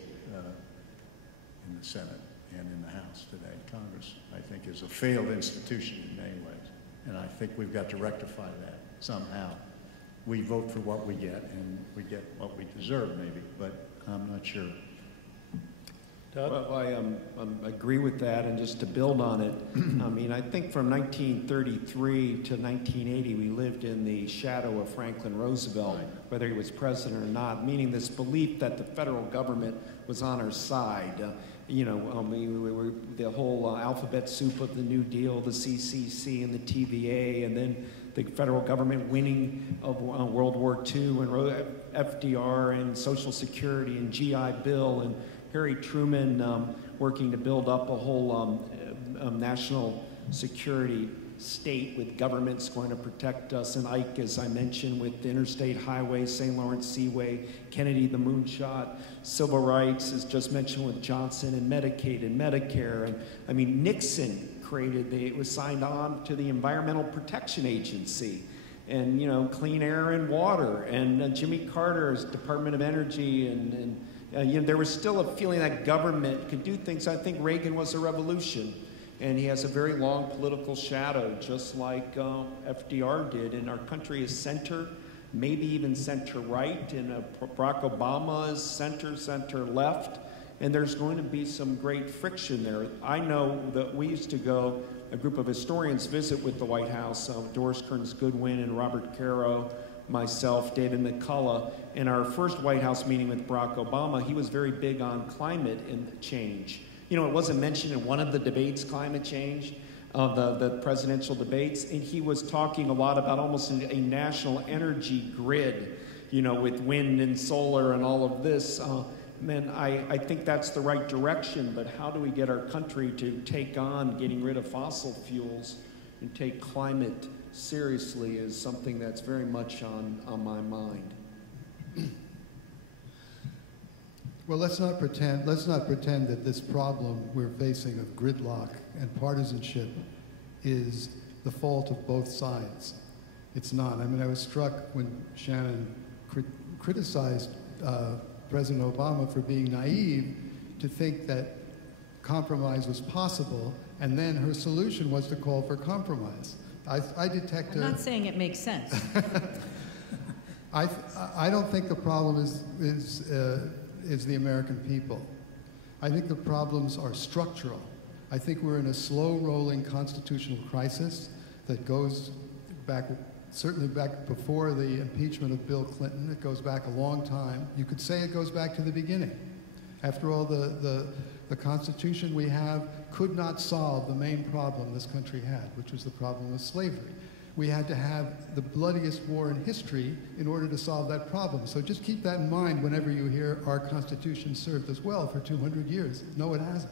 in the Senate and in the House today. Congress, I think, is a failed institution in many ways, and I think we've got to rectify that somehow. We vote for what we get, and we get what we deserve, maybe, but I'm not sure. Doug? Well, I agree with that, and just to build on it, I mean, I think from 1933 to 1980, we lived in the shadow of Franklin Roosevelt, right, whether he was president or not, meaning this belief that the federal government was on our side. We were the whole alphabet soup of the New Deal, the CCC and the TVA, and then the federal government winning of World War II, and FDR and Social Security and GI Bill, and Harry Truman working to build up a whole national security state with governments going to protect us, and Ike, as I mentioned, with the interstate highways, St. Lawrence Seaway, Kennedy, the moonshot, civil rights, as just mentioned with Johnson, and Medicaid and Medicare. And I mean, Nixon it was signed on to the Environmental Protection Agency, and clean air and water, and Jimmy Carter's Department of Energy, and there was still a feeling that government could do things. I think Reagan was a revolution, and he has a very long political shadow, just like FDR did. And our country is center, maybe even center-right, and Barack Obama is center-left, and there's going to be some great friction there. I know that we used to go, a group of historians, visit with the White House, Doris Kearns Goodwin and Robert Caro, myself, David McCullough. In our first White House meeting with Barack Obama, he was very big on climate and change. It wasn't mentioned in one of the debates, climate change, the presidential debates, and he was talking a lot about almost a national energy grid, with wind and solar and all of this. Man, I think that's the right direction, but how do we get our country to take on getting rid of fossil fuels and take climate seriously is something that's very much on my mind. Well, let's not pretend that this problem we're facing of gridlock and partisanship is the fault of both sides. It's not. I mean, I was struck when Shannon criticized President Obama for being naive to think that compromise was possible, and then her solution was to call for compromise. I detect I'm not saying it makes sense. I don't think the problem is the American people. I think the problems are structural. I think we're in a slow-rolling constitutional crisis that goes back, certainly back before the impeachment of Bill Clinton. It goes back a long time. You could say it goes back to the beginning. After all, the Constitution we have could not solve the main problem this country had, which was the problem of slavery. We had to have the bloodiest war in history in order to solve that problem. So just keep that in mind whenever you hear our Constitution served us well for 200 years. No, it hasn't.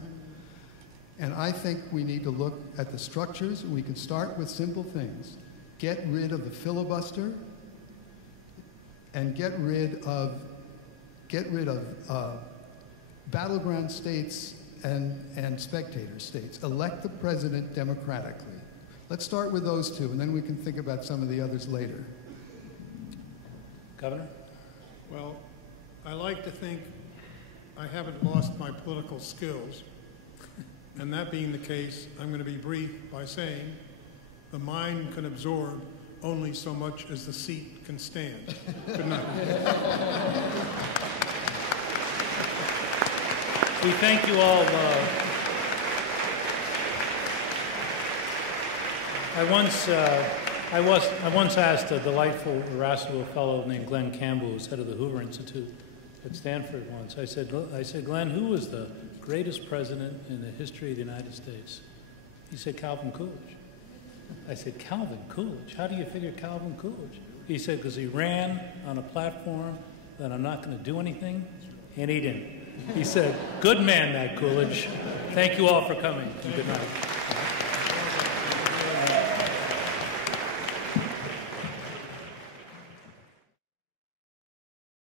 And I think we need to look at the structures. We can start with simple things. Get rid of the filibuster and get rid of battleground states and spectator states. Elect the president democratically. Let's start with those two, and then we can think about some of the others later. Governor? Well, I like to think I haven't lost my political skills. And that being the case, I'm going to be brief by saying the mind can absorb only so much as the seat can stand. Good night. We thank you all. I once asked a delightful, irascible fellow named Glenn Campbell, who's head of the Hoover Institute at Stanford once. I said, Glenn, who was the greatest president in the history of the United States? He said, Calvin Coolidge. I said, Calvin Coolidge? How do you figure Calvin Coolidge? He said, because he ran on a platform that I'm not going to do anything, and he didn't. He said, good man, that Coolidge. Thank you all for coming, and good night.